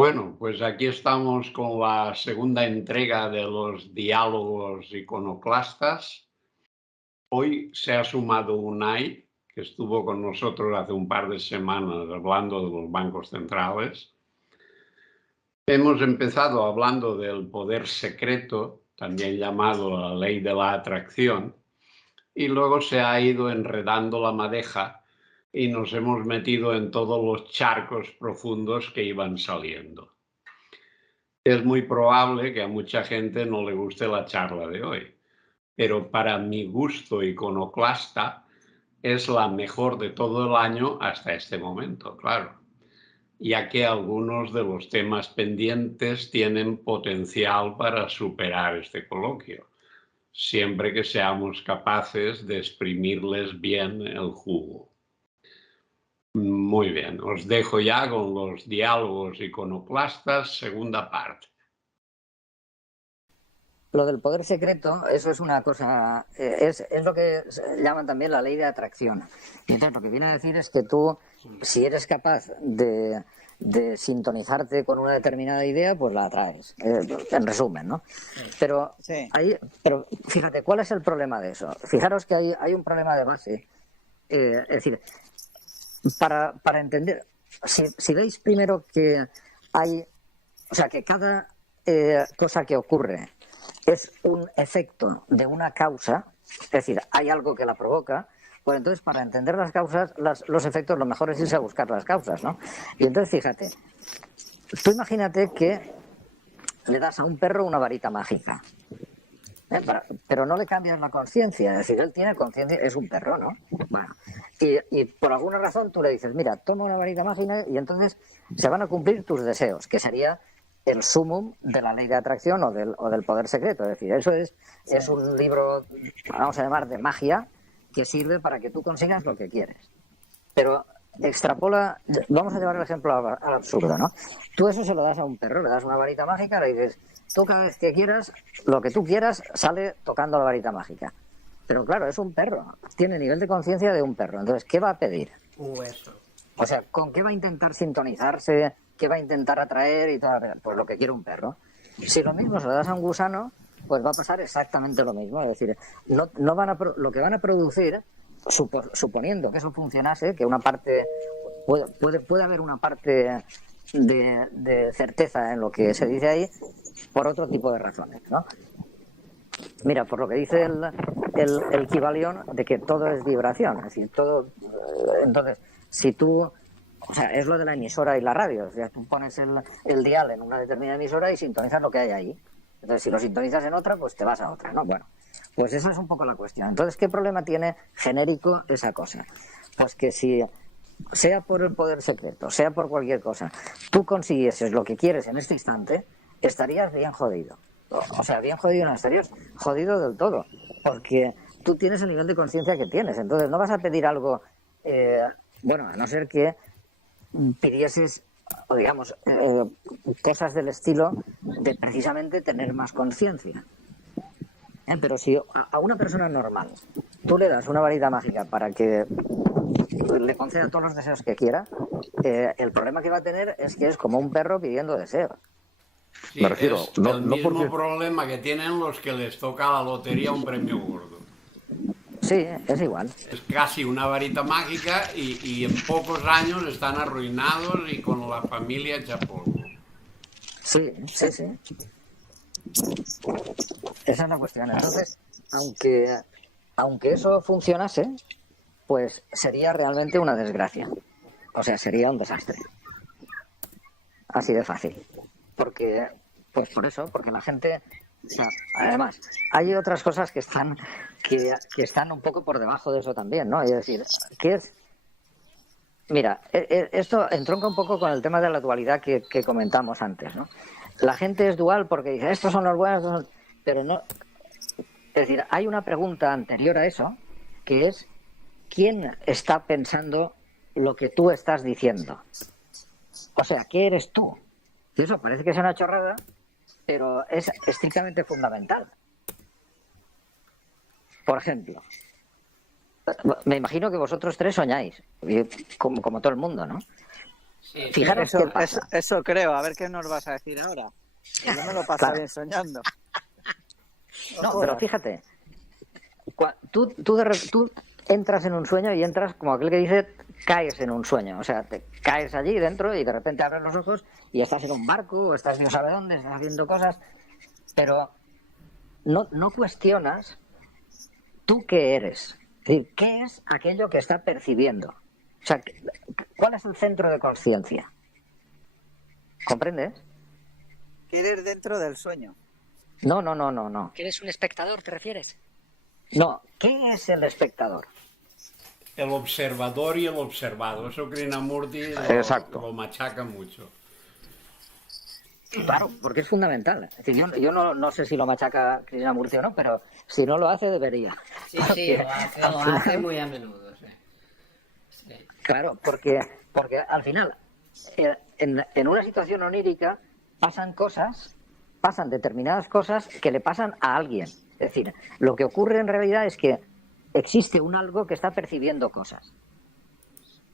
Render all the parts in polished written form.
Bueno, pues aquí estamos con la segunda entrega de los diálogos iconoclastas. Hoy se ha sumado Unai, que estuvo con nosotros hace un par de semanas hablando de los bancos centrales. Hemos empezado hablando del poder secreto, también llamado la ley de la atracción, y luego se ha ido enredando la madeja y nos hemos metido en todos los charcos profundos que iban saliendo. Es muy probable que a mucha gente no le guste la charla de hoy, pero para mi gusto iconoclasta es la mejor de todo el año hasta este momento, claro, ya que algunos de los temas pendientes tienen potencial para superar este coloquio, siempre que seamos capaces de exprimirles bien el jugo. Muy bien, os dejo ya con los diálogos iconoclastas, segunda parte. Lo del poder secreto, eso es una cosa, es lo que llaman también la ley de atracción. Y entonces lo que viene a decir es que tú, si eres capaz de sintonizarte con una determinada idea, pues la atraes, en resumen, ¿no? Pero, Sí. pero fíjate, ¿cuál es el problema de eso? Fijaros que hay un problema de base. Es decir, para entender, si veis primero que hay, o sea, que cada cosa que ocurre es un efecto de una causa, es decir, hay algo que la provoca, pues entonces para entender las causas, los efectos, lo mejor es irse a buscar las causas, ¿no? Y entonces fíjate, tú imagínate que le das a un perro una varita mágica, pero no le cambias la conciencia, es decir, él tiene conciencia, es un perro, ¿no? Bueno, y por alguna razón tú le dices, mira, toma una varita mágica y entonces se van a cumplir tus deseos, que sería el sumum de la ley de atracción o del poder secreto. Es decir, eso es un libro, vamos a llamar, de magia, que sirve para que tú consigas lo que quieres. Pero extrapola, vamos a llevar el ejemplo al absurdo, ¿no? Tú eso se lo das a un perro, le das una varita mágica, le dices, tú cada vez que quieras, lo que tú quieras, sale tocando la varita mágica. Pero claro, es un perro, tiene nivel de conciencia de un perro. Entonces, ¿qué va a pedir? Eso. O sea, ¿con qué va a intentar sintonizarse? ¿Qué va a intentar atraer? Y todo? Pues lo que quiere un perro. Si lo mismo se lo das a un gusano, pues va a pasar exactamente lo mismo. Es decir, no van lo que van a producir, suponiendo que eso funcionase, que una parte, puede haber una parte de certeza en lo que se dice ahí, por otro tipo de razones, ¿no? Mira, por lo que dice el Kybalión, de que todo es vibración, es decir, todo. Entonces, si tú, o sea, es lo de la emisora y la radio, o sea, tú pones el dial en una determinada emisora y sintonizas lo que hay ahí. Entonces, si lo sintonizas en otra, pues te vas a otra, ¿no? Bueno, pues esa es un poco la cuestión. Entonces, ¿qué problema tiene genérico esa cosa? Pues que si, sea por el poder secreto, sea por cualquier cosa, tú consiguieses lo que quieres en este instante, estarías bien jodido. O sea, bien jodido no, estarías jodido del todo, porque tú tienes el nivel de conciencia que tienes, entonces no vas a pedir algo, bueno, a no ser que pidieses, o digamos, cosas del estilo de precisamente tener más conciencia. Pero si a una persona normal tú le das una varita mágica para que le conceda todos los deseos que quiera, el problema que va a tener es que es como un perro pidiendo deseos. Sí, es el mismo problema que tienen los que les toca la lotería un premio gordo. Sí, es igual. Es casi una varita mágica y en pocos años están arruinados y con la familia hecha polvo. Sí. Esa es la cuestión. Entonces, aunque eso funcionase, pues sería realmente una desgracia. O sea, sería un desastre. Así de fácil. Porque, pues por eso, porque la gente... O sea, además, hay otras cosas que están un poco por debajo de eso también, ¿no? Es decir, ¿qué es? Mira, esto entronca un poco con el tema de la dualidad que comentamos antes, ¿no? La gente es dual porque dice, estos son los buenos, pero no... Es decir, hay una pregunta anterior a eso, que es, ¿quién está pensando lo que tú estás diciendo? O sea, ¿qué eres tú? Y eso parece que es una chorrada, pero es estrictamente fundamental. Por ejemplo, me imagino que vosotros tres soñáis, como todo el mundo, ¿no? Sí, Fijaros qué pasa. Eso creo. A ver qué nos vas a decir ahora. Yo me lo paso bien soñando. No, pero fíjate, tú entras en un sueño y entras, como aquel que dice, caes en un sueño. O sea, te caes allí dentro y de repente abres los ojos y estás en un barco o estás no sabe dónde, estás haciendo cosas, pero no cuestionas tú qué eres. Es decir, ¿qué es aquello que está percibiendo? O sea, ¿cuál es el centro de conciencia? ¿Comprendes? ¿Qué eres dentro del sueño? No. ¿Que eres un espectador, te refieres? No, ¿qué es el espectador? El observador y el observado. Eso Krishnamurti lo machaca mucho. Claro, porque es fundamental. Es decir, yo no sé si lo machaca Krishnamurti o no, pero si no lo hace, debería. Sí, lo hace muy a menudo. Sí. Claro, porque al final, en una situación onírica pasan determinadas cosas que le pasan a alguien. Es decir, lo que ocurre en realidad es que existe un algo que está percibiendo cosas.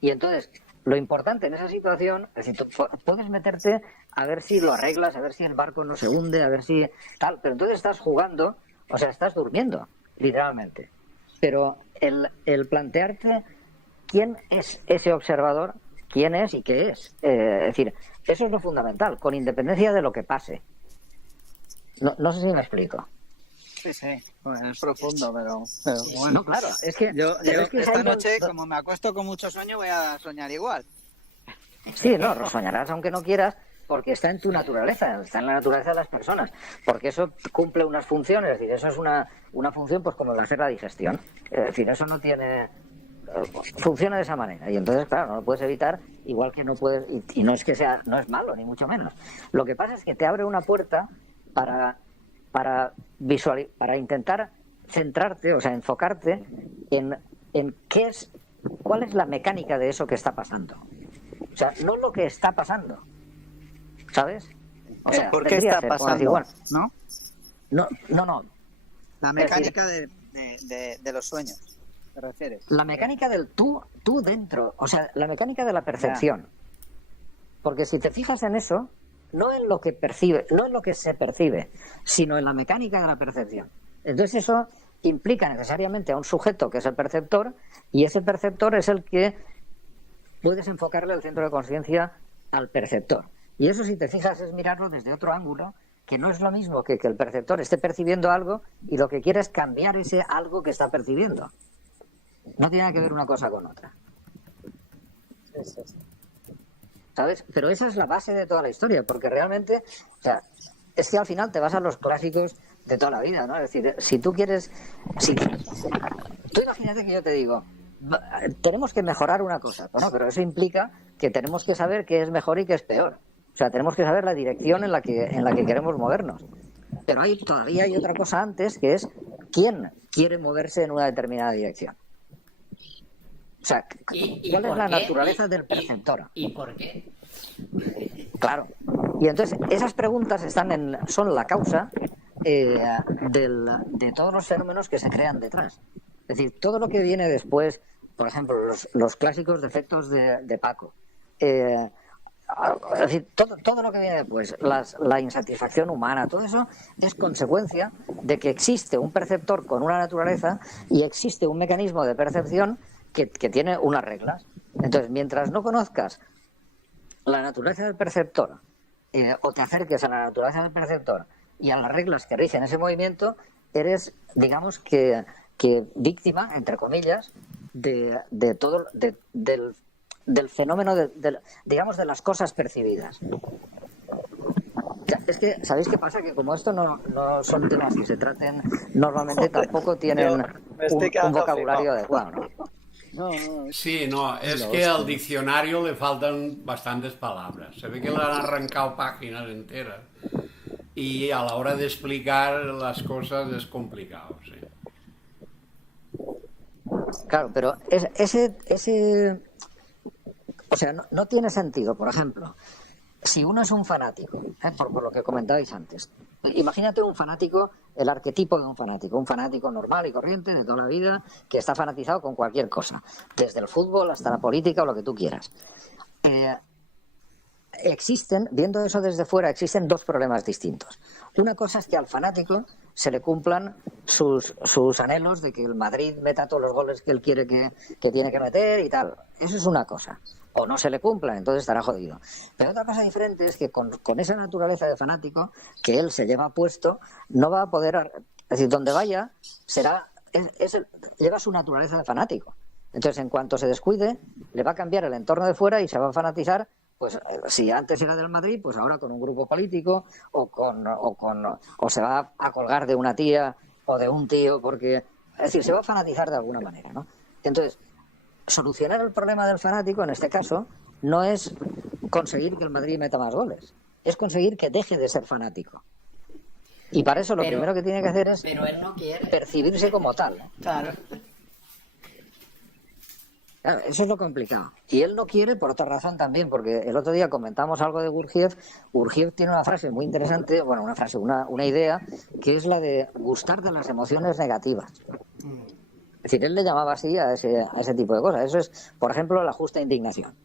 Y entonces, lo importante en esa situación, es decir, tú puedes meterte a ver si lo arreglas, a ver si el barco no se hunde, a ver si tal, pero entonces estás jugando, o sea, estás durmiendo, literalmente. Pero el plantearte quién es ese observador, quién es y qué es. Es decir, eso es lo fundamental, con independencia de lo que pase. No sé si me explico. Sí. Bueno, es profundo, pero bueno. No, claro, es que Yo es que esta noche, como me acuesto con mucho sueño, voy a soñar igual. Sí, no, lo soñarás aunque no quieras, porque está en tu naturaleza, está en la naturaleza de las personas, porque eso cumple unas funciones, es decir, eso es una función pues como va a ser la digestión, es decir, eso no tiene... funciona de esa manera y entonces claro, no lo puedes evitar, igual que no puedes, y no es que sea, no es malo ni mucho menos, lo que pasa es que te abre una puerta para intentar centrarte, o sea, enfocarte en cuál es la mecánica de eso que está pasando. O sea, no lo que está pasando, ¿sabes? O sea, ¿por qué está pasando? Decir, bueno, No. La mecánica de los sueños, ¿te refieres? La mecánica del tú dentro, o sea, la mecánica de la percepción. Porque si te fijas en eso, no en lo que percibe, no en lo que se percibe, sino en la mecánica de la percepción. Entonces eso implica necesariamente a un sujeto que es el perceptor, y ese perceptor es el que puedes enfocarle el centro de conciencia al perceptor. Y eso, si te fijas, es mirarlo desde otro ángulo, que no es lo mismo que el perceptor esté percibiendo algo y lo que quiere es cambiar ese algo que está percibiendo. No tiene nada que ver una cosa con otra. ¿Sabes? Pero esa es la base de toda la historia, porque realmente, o sea, es que al final te vas a los clásicos de toda la vida, ¿no? Es decir, si tú quieres... Tú imagínate que yo te digo, tenemos que mejorar una cosa, ¿no? Pero eso implica que tenemos que saber qué es mejor y qué es peor. O sea, tenemos que saber la dirección en la que queremos movernos. Pero todavía hay otra cosa antes, que es quién quiere moverse en una determinada dirección. O sea, ¿cuál es la naturaleza del perceptor? ¿Y por qué? Claro. Y entonces esas preguntas son la causa de todos los fenómenos que se crean detrás. Es decir, todo lo que viene después, por ejemplo, los clásicos defectos de Paco. Es decir, todo lo que viene después, la insatisfacción humana, todo eso es consecuencia de que existe un perceptor con una naturaleza y existe un mecanismo de percepción que tiene unas reglas. Entonces, mientras no conozcas la naturaleza del perceptor o te acerques a la naturaleza del perceptor y a las reglas que rigen ese movimiento, eres, digamos que víctima, entre comillas, de todo del fenómeno digamos, de las cosas percibidas. Es que, ¿sabéis qué pasa? Que como esto no son temas que se traten normalmente, tampoco tienen un vocabulario adecuado, ¿no? Sí, no, es que al diccionario le faltan bastantes palabras. Se ve que le han arrancado páginas enteras y a la hora de explicar las cosas es complicado, sí. Claro, pero ese o sea, no tiene sentido. Por ejemplo, si uno es un fanático, por lo que comentabais antes, imagínate un fanático, el arquetipo de un fanático normal y corriente de toda la vida, que está fanatizado con cualquier cosa, desde el fútbol hasta la política o lo que tú quieras. viendo eso desde fuera, existen dos problemas distintos. Una cosa es que al fanático se le cumplan sus anhelos de que el Madrid meta todos los goles que él quiere que tiene que meter y tal. Eso es una cosa. O no se le cumpla, entonces estará jodido. Pero otra cosa diferente es que con esa naturaleza de fanático que él se lleva puesto, no va a poder... Es decir, donde vaya, lleva su naturaleza de fanático. Entonces, en cuanto se descuide, le va a cambiar el entorno de fuera y se va a fanatizar. Pues si antes era del Madrid, pues ahora con un grupo político o se va a colgar de una tía o de un tío, porque, es decir, se va a fanatizar de alguna manera, ¿no? Entonces, solucionar el problema del fanático, en este caso, no es conseguir que el Madrid meta más goles, es conseguir que deje de ser fanático. Y para eso lo primero que tiene que hacer es percibirse como tal, ¿no? Claro. Claro, eso es lo complicado. Y él no quiere por otra razón también, porque el otro día comentamos algo de Gurdjieff. Gurdjieff tiene una frase muy interesante, bueno, una idea, que es la de gustar de las emociones negativas. Es decir, él le llamaba así a ese tipo de cosas. Eso es, por ejemplo, la justa indignación.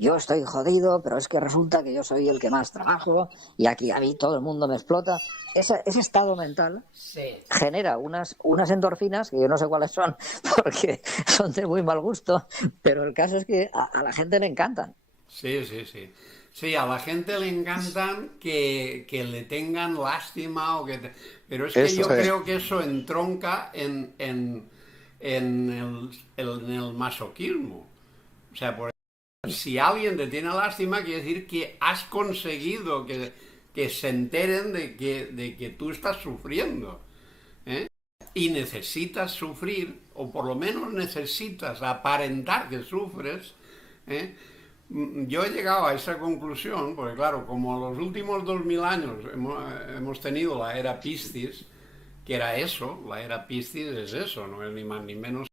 Yo estoy jodido, pero es que resulta que yo soy el que más trabajo y aquí a mí todo el mundo me explota. Ese estado mental genera unas endorfinas, que yo no sé cuáles son, porque son de muy mal gusto, pero el caso es que a la gente le encantan. Sí. Sí, a la gente le encantan que le tengan lástima, pero es que yo creo que eso entronca en el masoquismo. O sea, si alguien te tiene lástima, quiere decir que has conseguido que se enteren de que tú estás sufriendo, ¿eh? Y necesitas sufrir, o por lo menos necesitas aparentar que sufres, ¿eh? Yo he llegado a esa conclusión, porque claro, como los últimos 2000 años hemos tenido la era Piscis, que era eso, la era Piscis es eso, no es ni más ni menos.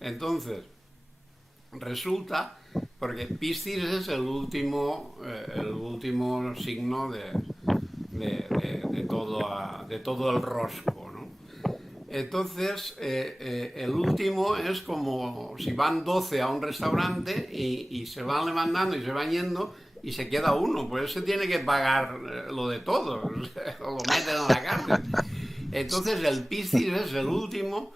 Entonces, resulta, porque Piscis es el último signo de todo el rosco, ¿no? Entonces, el último es como si van 12 a un restaurante y se van levantando y se van yendo y se queda uno, pues ese tiene que pagar lo de todo, o lo meten en la cárcel. Entonces, el Piscis es el último.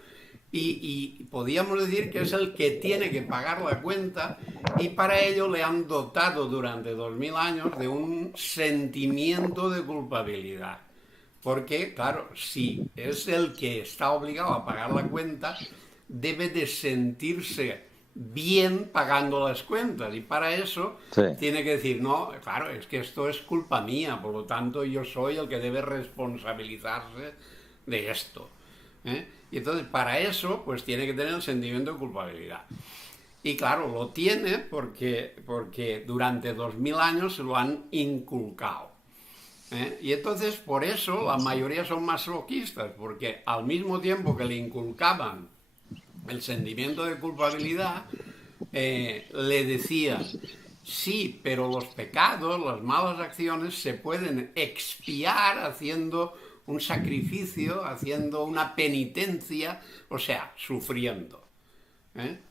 Y podríamos decir que es el que tiene que pagar la cuenta, y para ello le han dotado durante 2000 años de un sentimiento de culpabilidad. Porque, claro, si es el que está obligado a pagar la cuenta, debe de sentirse bien pagando las cuentas, y para eso tiene que decir, no, claro, es que esto es culpa mía, por lo tanto yo soy el que debe responsabilizarse de esto, ¿eh? Y entonces para eso pues tiene que tener el sentimiento de culpabilidad. Y claro, lo tiene porque durante 2000 años se lo han inculcado, ¿eh? Y entonces por eso la mayoría son masoquistas, porque al mismo tiempo que le inculcaban el sentimiento de culpabilidad, le decían, sí, pero los pecados, las malas acciones se pueden expiar haciendo un sacrificio, haciendo una penitencia, o sea, sufriendo, ¿eh?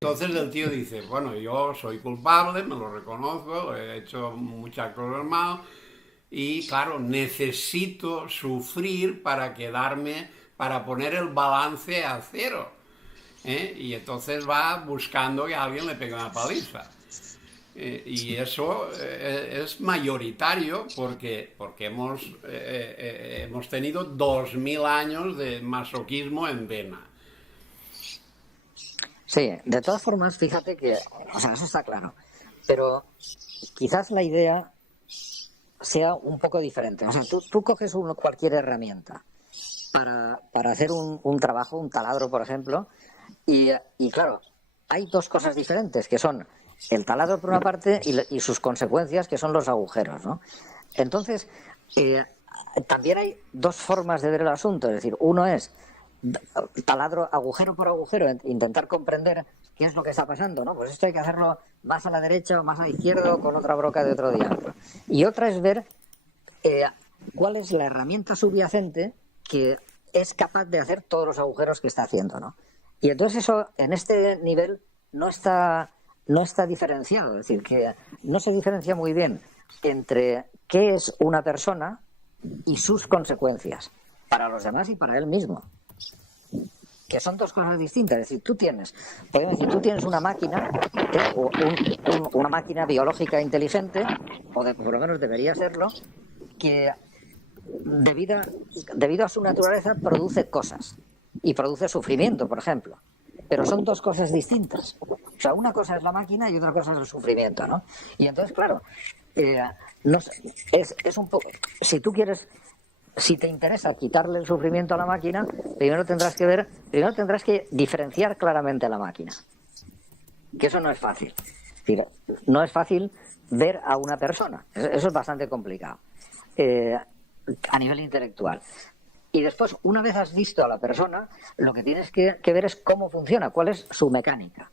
Entonces el tío dice, bueno, yo soy culpable, me lo reconozco, he hecho muchas cosas mal, y claro, necesito sufrir para poner el balance a cero, ¿eh? Y entonces va buscando que alguien le pegue una paliza. Y eso es mayoritario porque hemos tenido 2000 años de masoquismo en vena. Sí, de todas formas, fíjate que, o sea, eso está claro, pero quizás la idea sea un poco diferente. O sea, tú coges cualquier herramienta para hacer un trabajo, un taladro, por ejemplo, y claro, hay dos cosas diferentes, que son el taladro por una parte y sus consecuencias, que son los agujeros, ¿no? Entonces, también hay dos formas de ver el asunto. Es decir, uno es taladro agujero por agujero, intentar comprender qué es lo que está pasando, ¿no? Pues esto hay que hacerlo más a la derecha o más a la izquierda o con otra broca de otro diámetro. Y otra es ver cuál es la herramienta subyacente que es capaz de hacer todos los agujeros que está haciendo, ¿no? Y entonces eso, en este nivel, no está no está diferenciado, es decir, que no se diferencia muy bien entre qué es una persona y sus consecuencias para los demás y para él mismo, que son dos cosas distintas. Es decir, podemos decir, tú tienes una máquina, una máquina biológica inteligente, por lo menos debería serlo, que debido a su naturaleza produce cosas y produce sufrimiento, por ejemplo. Pero son dos cosas distintas. O sea, una cosa es la máquina y otra cosa es el sufrimiento, ¿no? Y entonces, claro, es un poco... Si te interesa quitarle el sufrimiento a la máquina, primero tendrás que diferenciar claramente a la máquina. Que eso no es fácil. Es decir, no es fácil ver a una persona. Eso es bastante complicado a nivel intelectual. Y después, una vez has visto a la persona, lo que tienes que ver es cómo funciona, cuál es su mecánica.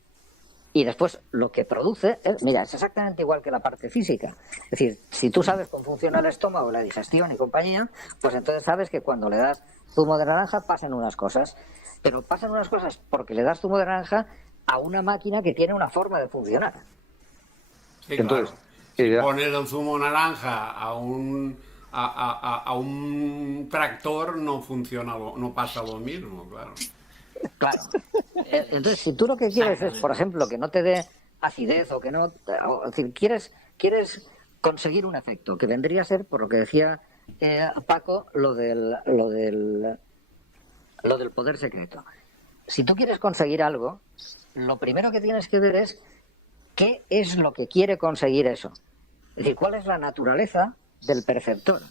Y después lo que produce, mira, es exactamente igual que la parte física. Es decir, si tú sabes cómo funciona el estómago, la digestión y compañía, pues entonces sabes que cuando le das zumo de naranja pasan unas cosas. Pero pasan unas cosas porque le das zumo de naranja a una máquina que tiene una forma de funcionar. Sí, entonces, claro. Si pones el zumo naranja a un tractor, no funciona, no pasa lo mismo, claro. Claro. Entonces, si tú lo que quieres es, por ejemplo, que no te dé acidez o que no... Es decir, quieres conseguir un efecto, que vendría a ser, por lo que decía Paco, lo del poder secreto. Si tú quieres conseguir algo, lo primero que tienes que ver es qué es lo que quiere conseguir eso. Es decir, cuál es la naturaleza del perceptor.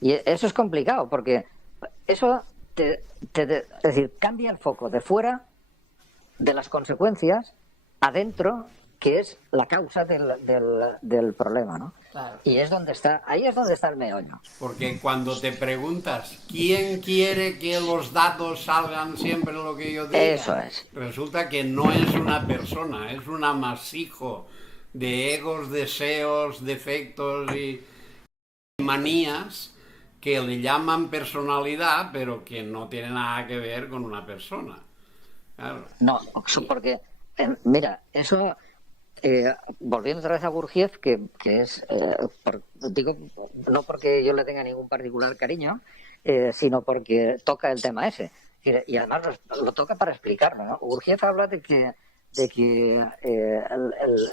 Y eso es complicado, porque eso... es decir, cambia el foco de fuera de las consecuencias adentro, que es la causa del problema, ¿no? Claro. Y ahí es donde está el meollo. Porque cuando te preguntas quién quiere que los datos salgan siempre lo que yo diga, Eso es. resulta que no es una persona, es un amasijo de egos, deseos, defectos y manías que le llaman personalidad, pero que no tiene nada que ver con una persona. Claro. No, porque, mira, eso, volviendo otra vez a Gurdjieff, que es, digo, no porque yo le tenga ningún particular cariño, sino porque toca el tema ese. Y además lo toca para explicarlo, ¿no? Gurdjieff habla de que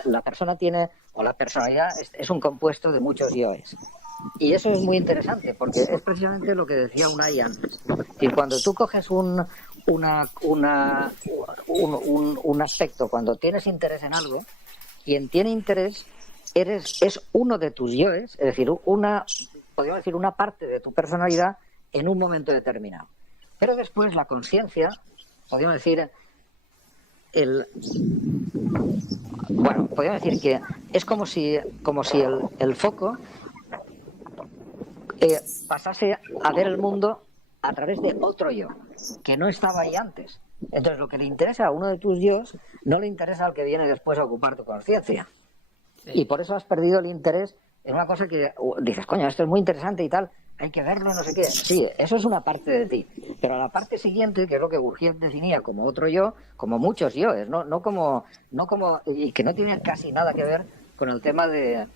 la persona tiene, o la personalidad es un compuesto de muchos yoes. Y eso es muy interesante, porque es precisamente lo que decía Unai antes. Y cuando tú coges un aspecto, cuando tienes interés en algo, quien tiene interés es uno de tus yoes, es decir, podríamos decir una parte de tu personalidad en un momento determinado. Pero después la conciencia, podríamos decir, podríamos decir que es como si el foco pasase a ver el mundo a través de otro yo, que no estaba ahí antes. Entonces, lo que le interesa a uno de tus yos no le interesa al que viene después a ocupar tu conciencia. Sí. Y por eso has perdido el interés en una cosa que dices, coño, esto es muy interesante y tal, hay que verlo, no sé qué. Sí, eso es una parte de ti. Pero la parte siguiente, que es lo que Gurdjieff definía como otro yo, como muchos yoes, no como y que no tiene casi nada que ver con el tema de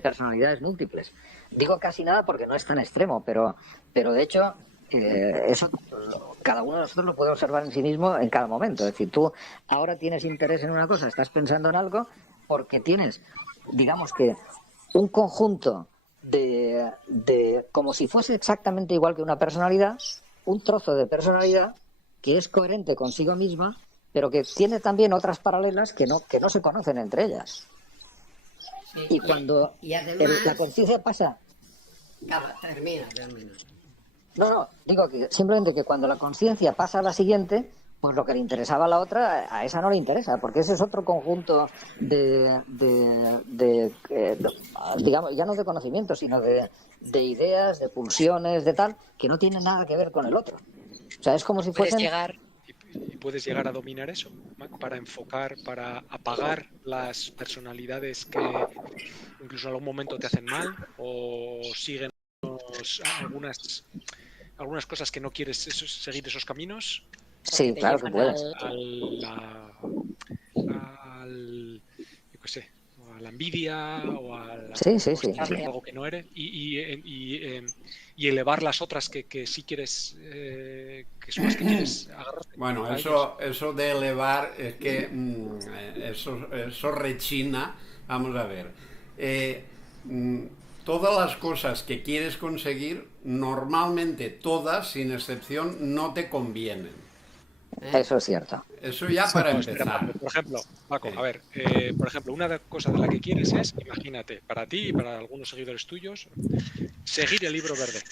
personalidades múltiples. Digo casi nada porque no es tan extremo, pero de hecho eso cada uno de nosotros lo puede observar en sí mismo en cada momento. Es decir, tú ahora tienes interés en una cosa, estás pensando en algo porque tienes, digamos que, un conjunto de como si fuese exactamente igual que una personalidad, un trozo de personalidad que es coherente consigo misma, pero que tiene también otras paralelas que no se conocen entre ellas. Sí, y cuando además, la conciencia pasa... Termina. No, digo que simplemente que cuando la conciencia pasa a la siguiente, pues lo que le interesaba a la otra, a esa no le interesa, porque ese es otro conjunto digamos, ya no de conocimiento, sino de ideas, de pulsiones, de tal, que no tienen nada que ver con el otro. O sea, es como si fuesen... Y puedes llegar a dominar eso, para enfocar, para apagar las personalidades que incluso en algún momento te hacen mal o siguen algunas cosas que no quieres seguir esos caminos. Sí, claro que puedes. yo qué sé, o a la envidia o a Sí. algo que no eres y elevar las otras que sí quieres, que son las que quieres agarrarte. Bueno, eso de elevar es que eso rechina. Vamos a ver. Todas las cosas que quieres conseguir, normalmente todas, sin excepción, no te convienen. Eso es cierto. Eso ya para empezar. Por ejemplo, Paco, Sí. a ver, por ejemplo, una cosa de la que quieres es, imagínate, para ti y para algunos seguidores tuyos, seguir el libro verde.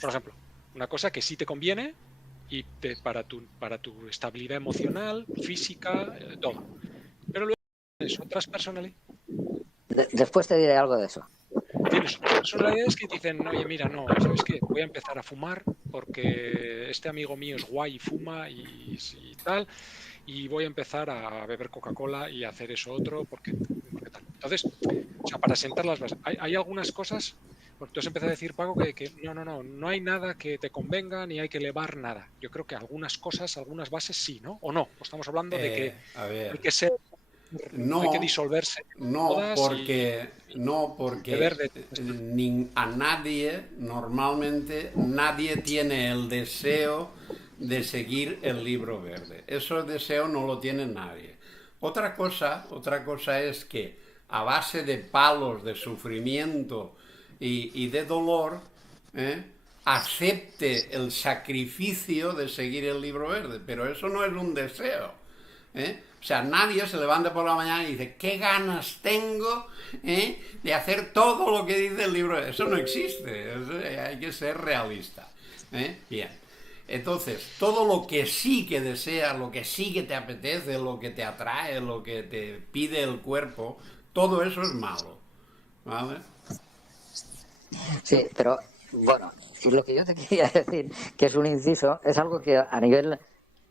Por ejemplo, una cosa que sí te conviene y para tu estabilidad emocional, física, todo. Pero luego tienes otras personalidades. Después te diré algo de eso. Tienes otras personalidades que te dicen, oye, mira, no, ¿sabes qué? Voy a empezar a fumar porque este amigo mío es guay y fuma y tal, y voy a empezar a beber Coca-Cola y a hacer eso otro porque tal. Entonces, o sea, para sentar las bases, hay algunas cosas, porque tú has empezado a decir, Paco, que no hay nada que te convenga ni hay que elevar nada. Yo creo que algunas cosas, algunas bases sí, ¿no? ¿O no? O estamos hablando de que A ver. hay que ser... No, hay que disolverse. no, porque a nadie, normalmente, nadie tiene el deseo de seguir el libro verde. Ese deseo no lo tiene nadie. Otra cosa es que a base de palos, de sufrimiento y de dolor, acepte el sacrificio de seguir el libro verde. Pero eso no es un deseo. O sea, nadie se levanta por la mañana y dice, qué ganas tengo de hacer todo lo que dice el libro. Eso no existe, hay que ser realista. Bien, entonces, todo lo que sí que deseas, lo que sí que te apetece, lo que te atrae, lo que te pide el cuerpo, todo eso es malo, ¿vale? Sí, pero bueno, y lo que yo te quería decir, que es un inciso, es algo que a nivel...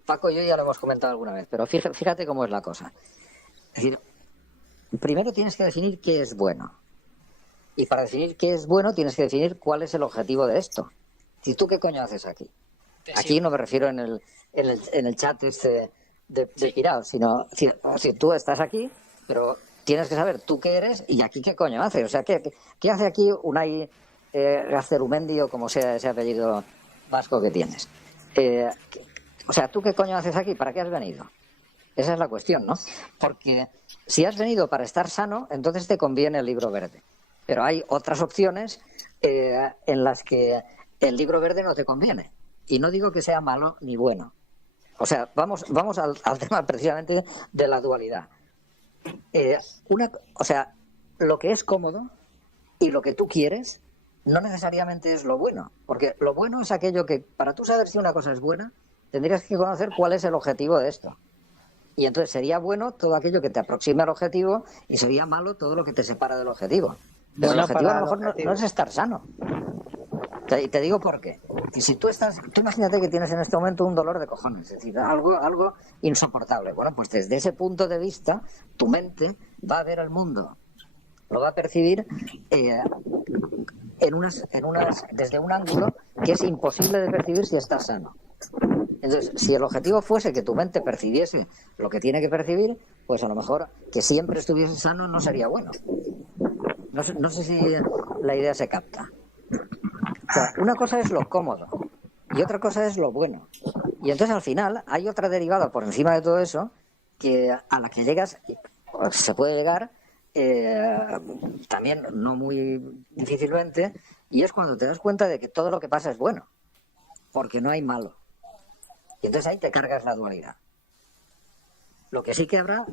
Paco y yo ya lo hemos comentado alguna vez, pero fíjate cómo es la cosa. Es decir, primero tienes que definir qué es bueno. Y para definir qué es bueno, tienes que definir cuál es el objetivo de esto. ¿Y tú qué coño haces aquí? Aquí no me refiero en el chat este de pirado, sino si tú estás aquí, pero tienes que saber tú qué eres y aquí qué coño haces. O sea, ¿qué hace aquí Unai Gaztelumendi o como sea ese apellido vasco que tienes? O sea, ¿tú qué coño haces aquí? ¿Para qué has venido? Esa es la cuestión, ¿no? Porque si has venido para estar sano, entonces te conviene el libro verde. Pero hay otras opciones en las que el libro verde no te conviene. Y no digo que sea malo ni bueno. O sea, vamos al tema precisamente de la dualidad. O sea, lo que es cómodo y lo que tú quieres no necesariamente es lo bueno. Porque lo bueno es aquello que, para tú saber si una cosa es buena, tendrías que conocer cuál es el objetivo de esto. Y entonces sería bueno todo aquello que te aproxime al objetivo y sería malo todo lo que te separa del objetivo. Pero el objetivo a lo mejor no es estar sano. Y te digo por qué. Y si tú imagínate que tienes en este momento un dolor de cojones, es decir, algo insoportable. Bueno, pues desde ese punto de vista, tu mente va a ver el mundo, lo va a percibir desde un ángulo que es imposible de percibir si estás sano. Entonces, si el objetivo fuese que tu mente percibiese lo que tiene que percibir, pues a lo mejor que siempre estuviese sano no sería bueno. No sé si la idea se capta. O sea, una cosa es lo cómodo y otra cosa es lo bueno. Y entonces al final hay otra derivada por encima de todo eso que a la que llegas, se puede llegar también no muy difícilmente, y es cuando te das cuenta de que todo lo que pasa es bueno, porque no hay malo. Y entonces ahí te cargas la dualidad. Lo que sí que habrá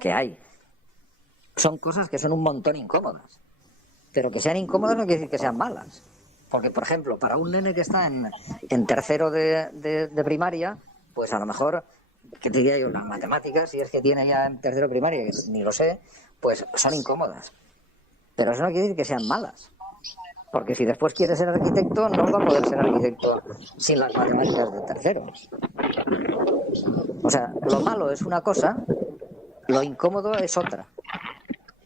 que hay. Son cosas que son un montón incómodas. Pero que sean incómodas no quiere decir que sean malas. Porque, por ejemplo, para un nene que está en tercero de primaria, pues a lo mejor, ¿qué te diría yo? Las matemáticas, si es que tiene ya en tercero de primaria, que ni lo sé, pues son incómodas. Pero eso no quiere decir que sean malas. Porque si después quiere ser arquitecto, no va a poder ser arquitecto sin las matemáticas de tercero. O sea, lo malo es una cosa, lo incómodo es otra.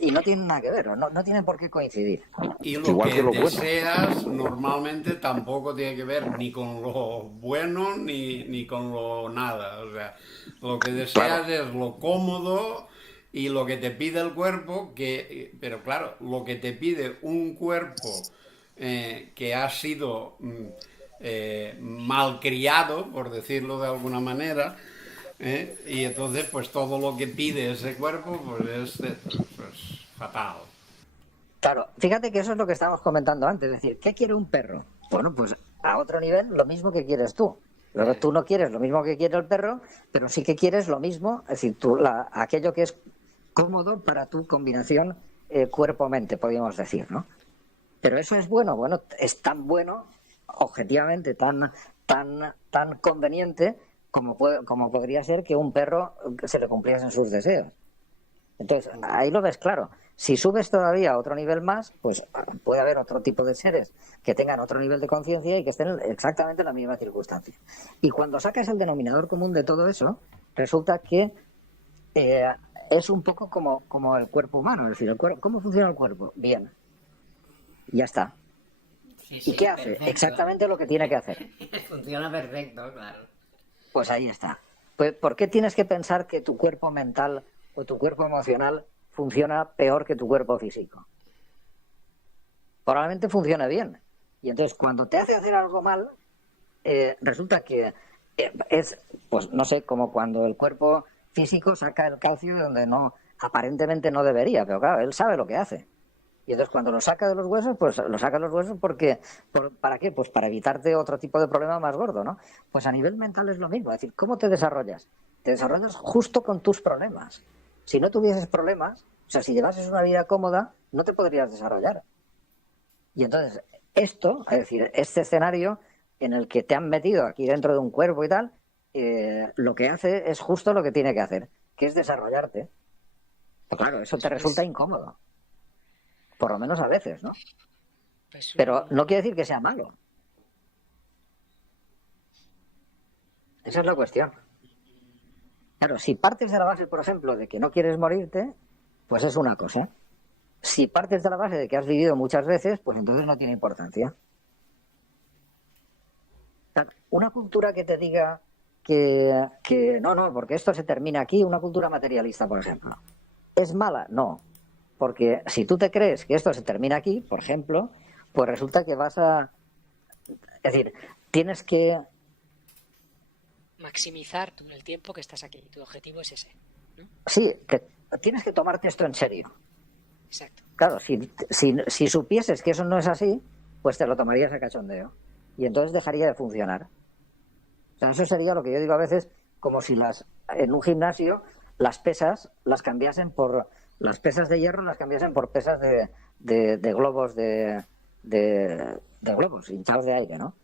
y no tienen nada que ver, no tienen por qué coincidir. Y lo Igual que que lo bueno. deseas normalmente tampoco tiene que ver ni con lo bueno ni con lo nada. O sea, lo que deseas es lo cómodo y lo que te pide el cuerpo, pero claro, lo que te pide un cuerpo que ha sido malcriado, por decirlo de alguna manera, y entonces pues todo lo que pide ese cuerpo pues es pues, fatal. Claro, fíjate que eso es lo que estábamos comentando antes, es decir, ¿qué quiere un perro? Bueno, pues a otro nivel lo mismo que quieres tú. Pero tú no quieres lo mismo que quiere el perro, pero sí que quieres lo mismo, es decir, aquello que es cómodo para tu combinación cuerpo-mente, podríamos decir, ¿no? Pero eso es bueno, es tan bueno, objetivamente, tan conveniente como podría ser que un perro se le cumpliesen sus deseos. Entonces, ahí lo ves claro. Si subes todavía a otro nivel más, pues puede haber otro tipo de seres que tengan otro nivel de conciencia y que estén exactamente en la misma circunstancia. Y cuando sacas el denominador común de todo eso, resulta que es un poco como el cuerpo humano. Es decir, ¿cómo funciona el cuerpo? Bien. Ya está. Sí, ¿Y qué hace? perfecto. Exactamente lo que tiene que hacer. Funciona perfecto, claro. Pues ahí está. Pues, ¿por qué tienes que pensar que tu cuerpo mental o tu cuerpo emocional funciona peor que tu cuerpo físico? Probablemente funcione bien. Y entonces cuando te hace hacer algo mal, resulta que es, pues no sé, como cuando el cuerpo físico saca el calcio de donde aparentemente no debería, pero claro, él sabe lo que hace. Y entonces cuando lo saca de los huesos, pues lo saca de los huesos ¿para qué? Pues para evitarte otro tipo de problema más gordo, ¿no? Pues a nivel mental es lo mismo. Es decir, ¿cómo te desarrollas? Te desarrollas justo con tus problemas. Si no tuvieses problemas, o sea, si llevases una vida cómoda, no te podrías desarrollar. Y entonces, esto, es decir, este escenario en el que te han metido aquí dentro de un cuerpo y tal, lo que hace es justo lo que tiene que hacer, que es desarrollarte. Pero claro, eso te resulta incómodo. Por lo menos a veces, ¿no? Pero no quiere decir que sea malo. Esa es la cuestión. Claro, si partes de la base, por ejemplo, de que no quieres morirte, pues es una cosa. Si partes de la base de que has vivido muchas veces, pues entonces no tiene importancia. Una cultura que te diga que no, porque esto se termina aquí, una cultura materialista, por ejemplo, ¿es mala? No. Porque si tú te crees que esto se termina aquí, por ejemplo, pues resulta que es decir, tienes que maximizar el tiempo que estás aquí. Tu objetivo es ese, ¿no? Sí, que tienes que tomarte esto en serio. Exacto. Claro, si supieses que eso no es así, pues te lo tomarías a cachondeo. Y entonces dejaría de funcionar. O sea, eso sería lo que yo digo a veces, como si en un gimnasio las pesas las cambiasen por... Las pesas de hierro las cambiasen por pesas de globos de globos hinchados de aire, ¿no?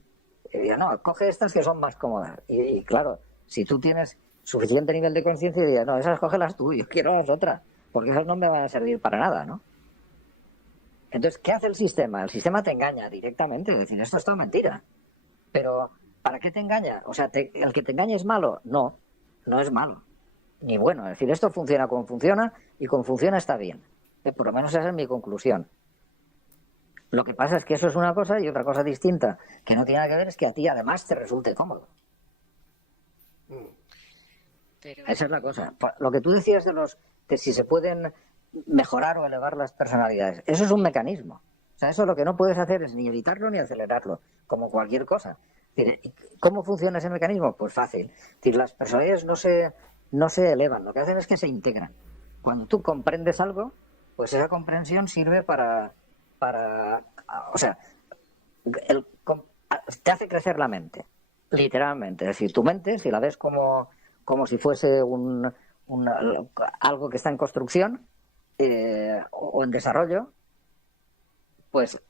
Y diría, no, coge estas que son más cómodas. Y claro, si tú tienes suficiente nivel de conciencia, dirías, no, esas cógelas tú, yo quiero las otras, porque esas no me van a servir para nada, ¿no? Entonces, ¿qué hace el sistema? El sistema te engaña directamente, es decir, esto es toda mentira. Pero, ¿para qué te engaña? O sea, ¿el que te engaña es malo? No, no es malo. Ni bueno, es decir, esto funciona como funciona y como funciona está bien. Por lo menos esa es mi conclusión. Lo que pasa es que eso es una cosa y otra cosa distinta que no tiene nada que ver es que a ti además te resulte cómodo. Pero... Esa es la cosa. Lo que tú decías de si se pueden mejorar o elevar las personalidades, eso es un mecanismo. O sea, eso lo que no puedes hacer es ni evitarlo ni acelerarlo, como cualquier cosa. ¿Cómo funciona ese mecanismo? Pues fácil. Es decir, las personalidades no se elevan, lo que hacen es que se integran. Cuando tú comprendes algo, pues esa comprensión sirve para o sea, te hace crecer la mente, literalmente. Es decir, tu mente, si la ves como si fuese algo que está en construcción o en desarrollo, pues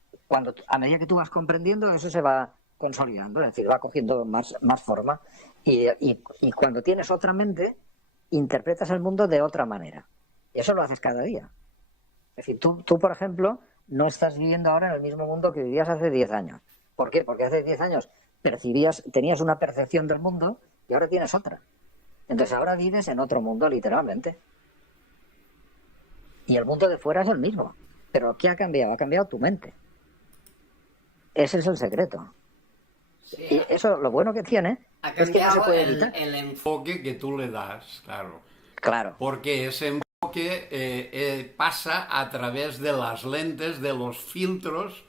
a medida que tú vas comprendiendo, eso se va consolidando, es decir, va cogiendo más forma y cuando tienes otra mente, interpretas el mundo de otra manera. Y eso lo haces cada día. Es decir, tú, por ejemplo, no estás viviendo ahora en el mismo mundo que vivías hace 10 años. ¿Por qué? Porque hace 10 años tenías una percepción del mundo y ahora tienes otra. Entonces ahora vives en otro mundo, literalmente. Y el mundo de fuera es el mismo. Pero ¿qué ha cambiado? Ha cambiado tu mente. Ese es el secreto. Sí, Y eso, lo bueno que tiene, ha es que no se cambiado puede evitar. el enfoque. Enfoque que tú le das, claro. Claro. Porque ese enfoque pasa a través de las lentes, de los filtros,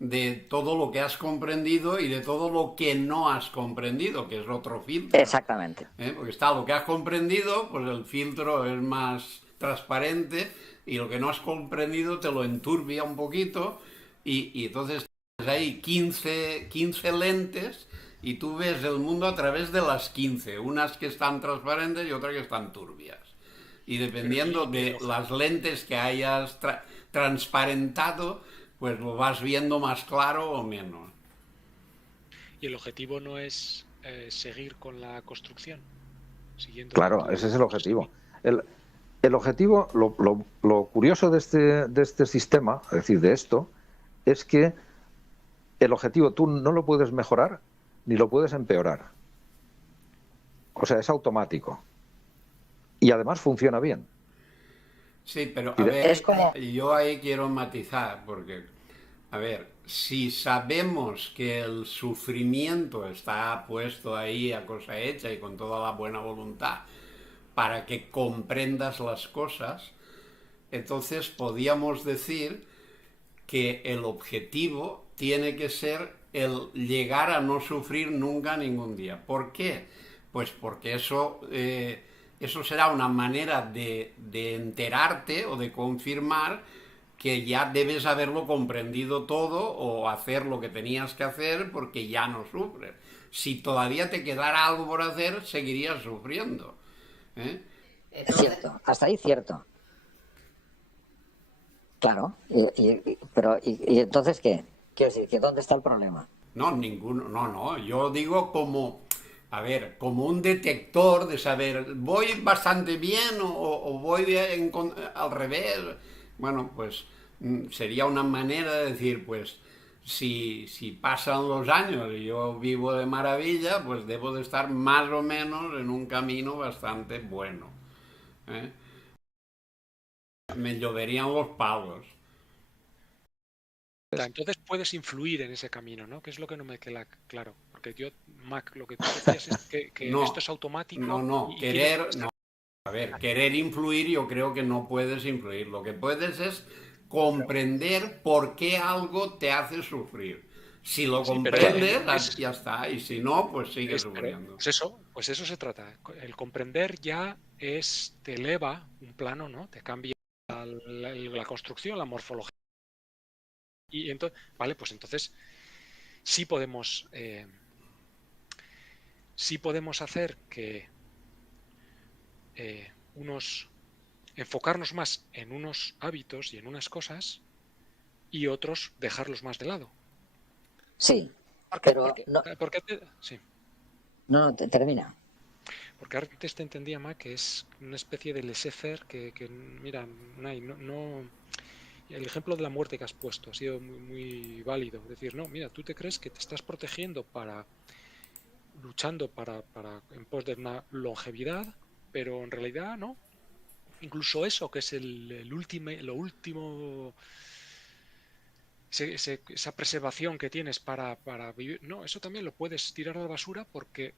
de todo lo que has comprendido y de todo lo que no has comprendido, que es otro filtro. Exactamente. Porque está lo que has comprendido, pues el filtro es más transparente, y lo que no has comprendido te lo enturbia un poquito, y entonces tienes ahí 15 lentes y tú ves el mundo a través de las 15, unas que están transparentes y otras que están turbias. Y dependiendo de las lentes que hayas transparentado, pues lo vas viendo más claro o menos. Y el objetivo no es seguir con la construcción. Siguiendo Claro, ese es el objetivo. El objetivo, lo curioso de este sistema, es decir, de esto, es que el objetivo tú no lo puedes mejorar ni lo puedes empeorar. O sea, es automático. Y además funciona bien. Sí, pero a ver, es como... yo ahí quiero matizar, porque, a ver, si sabemos que el sufrimiento está puesto ahí a cosa hecha y con toda la buena voluntad para que comprendas las cosas, entonces podíamos decir que el objetivo tiene que ser el llegar a no sufrir nunca ningún día. ¿Por qué? Pues porque eso será una manera de enterarte o de confirmar que ya debes haberlo comprendido todo o hacer lo que tenías que hacer porque ya no sufres. Si todavía te quedara algo por hacer, seguirías sufriendo. Es cierto, hasta ahí cierto. Claro, pero entonces ¿qué? Quiero decir, ¿que dónde está el problema? No, ninguno, no, yo digo como, a ver, como un detector de saber, ¿voy bastante bien o voy al revés? Bueno, pues sería una manera de decir, pues, si pasan los años y yo vivo de maravilla, pues debo de estar más o menos en un camino bastante bueno. Me lloverían los palos. Entonces puedes influir en ese camino, ¿no? Que es lo que no me queda claro. Porque yo, Mac, lo que tú decías es que No, esto es automático. No, a ver, querer influir, yo creo que no puedes influir. Lo que puedes es comprender por qué algo te hace sufrir. Si lo comprendes, ya está. Y si no, pues sigues sufriendo. Pues eso se trata. El comprender ya te eleva un plano, ¿no? Te cambia la construcción, la morfología. Y entonces, vale, pues entonces sí podemos hacer que enfocarnos más en unos hábitos y en unas cosas y otros dejarlos más de lado. Sí, sí. No, termina. Porque antes te entendía más que es una especie de laissez-faire que mira, no. El ejemplo de la muerte que has puesto ha sido muy, muy válido. Es decir, no, mira, tú te crees que te estás protegiendo luchando en pos de una longevidad, pero en realidad no. Incluso eso, que es lo último, esa preservación que tienes para vivir, no, eso también lo puedes tirar a la basura porque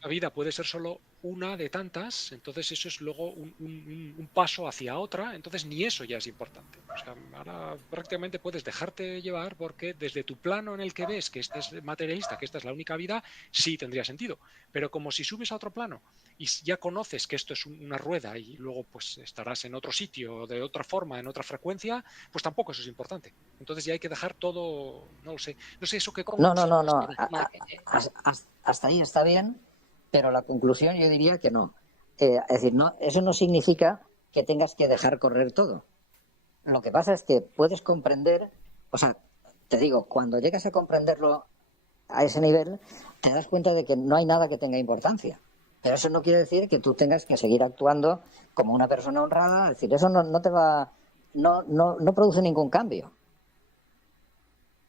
la vida puede ser solo una de tantas, entonces eso es luego un paso hacia otra, entonces ni eso ya es importante. O sea, ahora prácticamente puedes dejarte llevar porque desde tu plano en el que ves que este es materialista, que esta es la única vida, sí tendría sentido. Pero como si subes a otro plano y ya conoces que esto es una rueda y luego pues estarás en otro sitio, de otra forma, en otra frecuencia, pues tampoco eso es importante. Entonces ya hay que dejar todo, no sé eso que... No. Hasta ahí está bien, pero la conclusión yo diría que no. Es decir, no, eso no significa que tengas que dejar correr todo. Lo que pasa es que puedes comprender, o sea, te digo, cuando llegas a comprenderlo a ese nivel, te das cuenta de que no hay nada que tenga importancia. Pero eso no quiere decir que tú tengas que seguir actuando como una persona honrada. Es decir, eso no te va, no produce ningún cambio.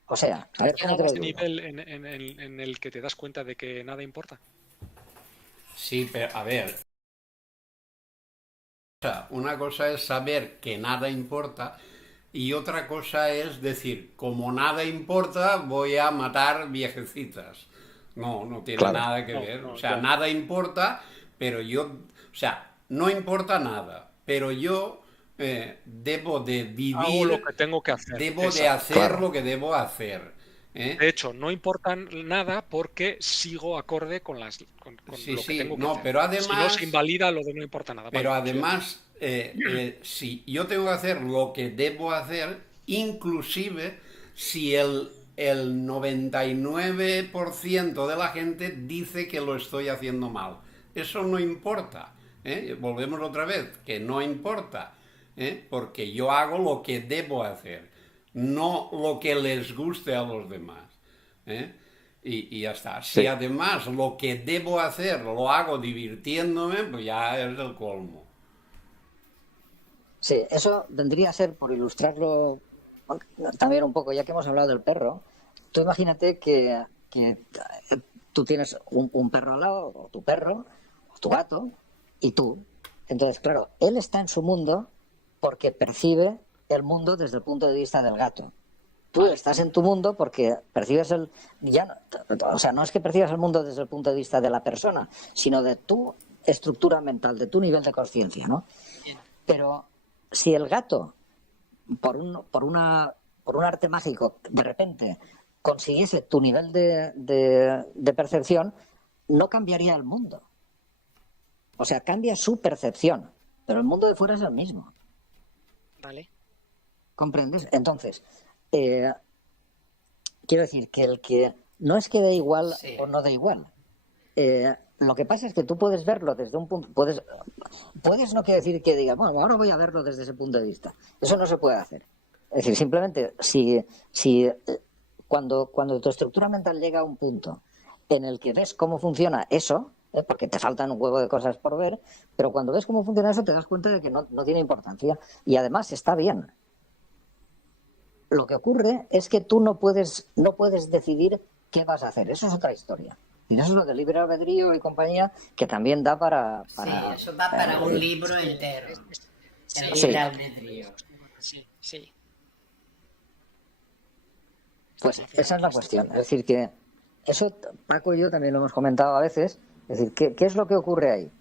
O sea, a ver cómo te lo digo. ¿Nivel en el que te das cuenta de que nada importa? Sí, pero a ver, Una cosa es saber que nada importa y otra cosa es decir, como nada importa, voy a matar viejecitas. No tiene Claro. nada que No, ver. no, O sea, ya. nada importa, pero yo, o sea, no importa nada, pero yo debo de Hago lo vivir, que tengo que hacer. debo de Exacto. hacer Claro. lo que debo hacer. De hecho, no importa nada porque sigo acorde con Sí, lo que sí, tengo que no, hacer. pero Si no, además, se invalida lo de no importa nada. pero Vale, siguiente. además, si yo tengo que hacer lo que debo hacer, inclusive si el 99% de la gente dice que lo estoy haciendo mal. Eso no importa. Volvemos otra vez, que no importa. Porque yo hago lo que debo hacer, no lo que les guste a los demás. Y ya está. Si Sí. además lo que debo hacer lo hago divirtiéndome, pues ya es el colmo. Sí, eso vendría a ser, por ilustrarlo también un poco, ya que hemos hablado del perro, tú imagínate que tú tienes un perro al lado, o tu perro, o tu gato, y tú. Entonces, claro, él está en su mundo porque percibe el mundo desde el punto de vista del gato. Tú estás en tu mundo porque percibes o sea, no es que percibas el mundo desde el punto de vista de la persona, sino de tu estructura mental, de tu nivel de conciencia, ¿no? Pero si el gato, por un arte mágico, de repente consiguiese tu nivel de percepción, no cambiaría el mundo. O sea, cambia su percepción, pero el mundo de fuera es el mismo. Vale. ¿Comprendes? Entonces, quiero decir que el que no es que dé igual Sí. o no dé igual. Lo que pasa es que tú puedes verlo desde un punto... Puedes no quiere decir que digas, bueno, ahora voy a verlo desde ese punto de vista. Eso no se puede hacer. Es decir, simplemente, cuando tu estructura mental llega a un punto en el que ves cómo funciona eso, porque te faltan un huevo de cosas por ver, pero cuando ves cómo funciona eso te das cuenta de que no tiene importancia y además está bien. Lo que ocurre es que tú no puedes decidir qué vas a hacer. Eso es otra historia. Y eso es lo del libre albedrío y compañía, que también da para Sí, eso da para un libro entero. El Sí. libre albedrío. Sí, sí. Pues esa es la cuestión. Es decir, que eso Paco y yo también lo hemos comentado a veces. Es decir, ¿qué es lo que ocurre ahí?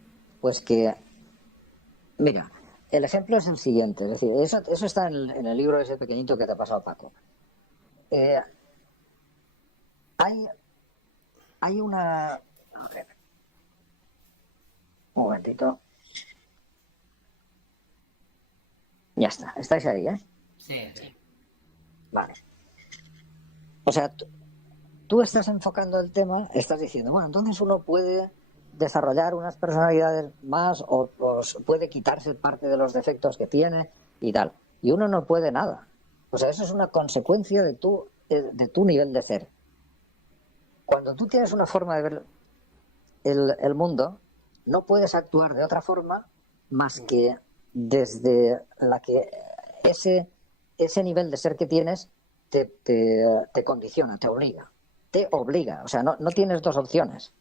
Pues que, mira, el ejemplo es el siguiente. Es decir, eso está en el libro ese pequeñito que te ha pasado, Paco. Hay una... A ver. Un momentito. Ya está. Estáis ahí, ¿eh? Sí, sí. Vale. O sea, tú estás enfocando el tema, estás diciendo, bueno, entonces uno puede desarrollar unas personalidades más o puede quitarse parte de los defectos que tiene y tal. Y uno no puede nada. O sea, eso es una consecuencia de tu nivel de ser. Cuando tú tienes una forma de ver el mundo, no puedes actuar de otra forma más que desde la que ese nivel de ser que tienes te condiciona, te obliga. Te obliga. O sea, no tienes dos opciones.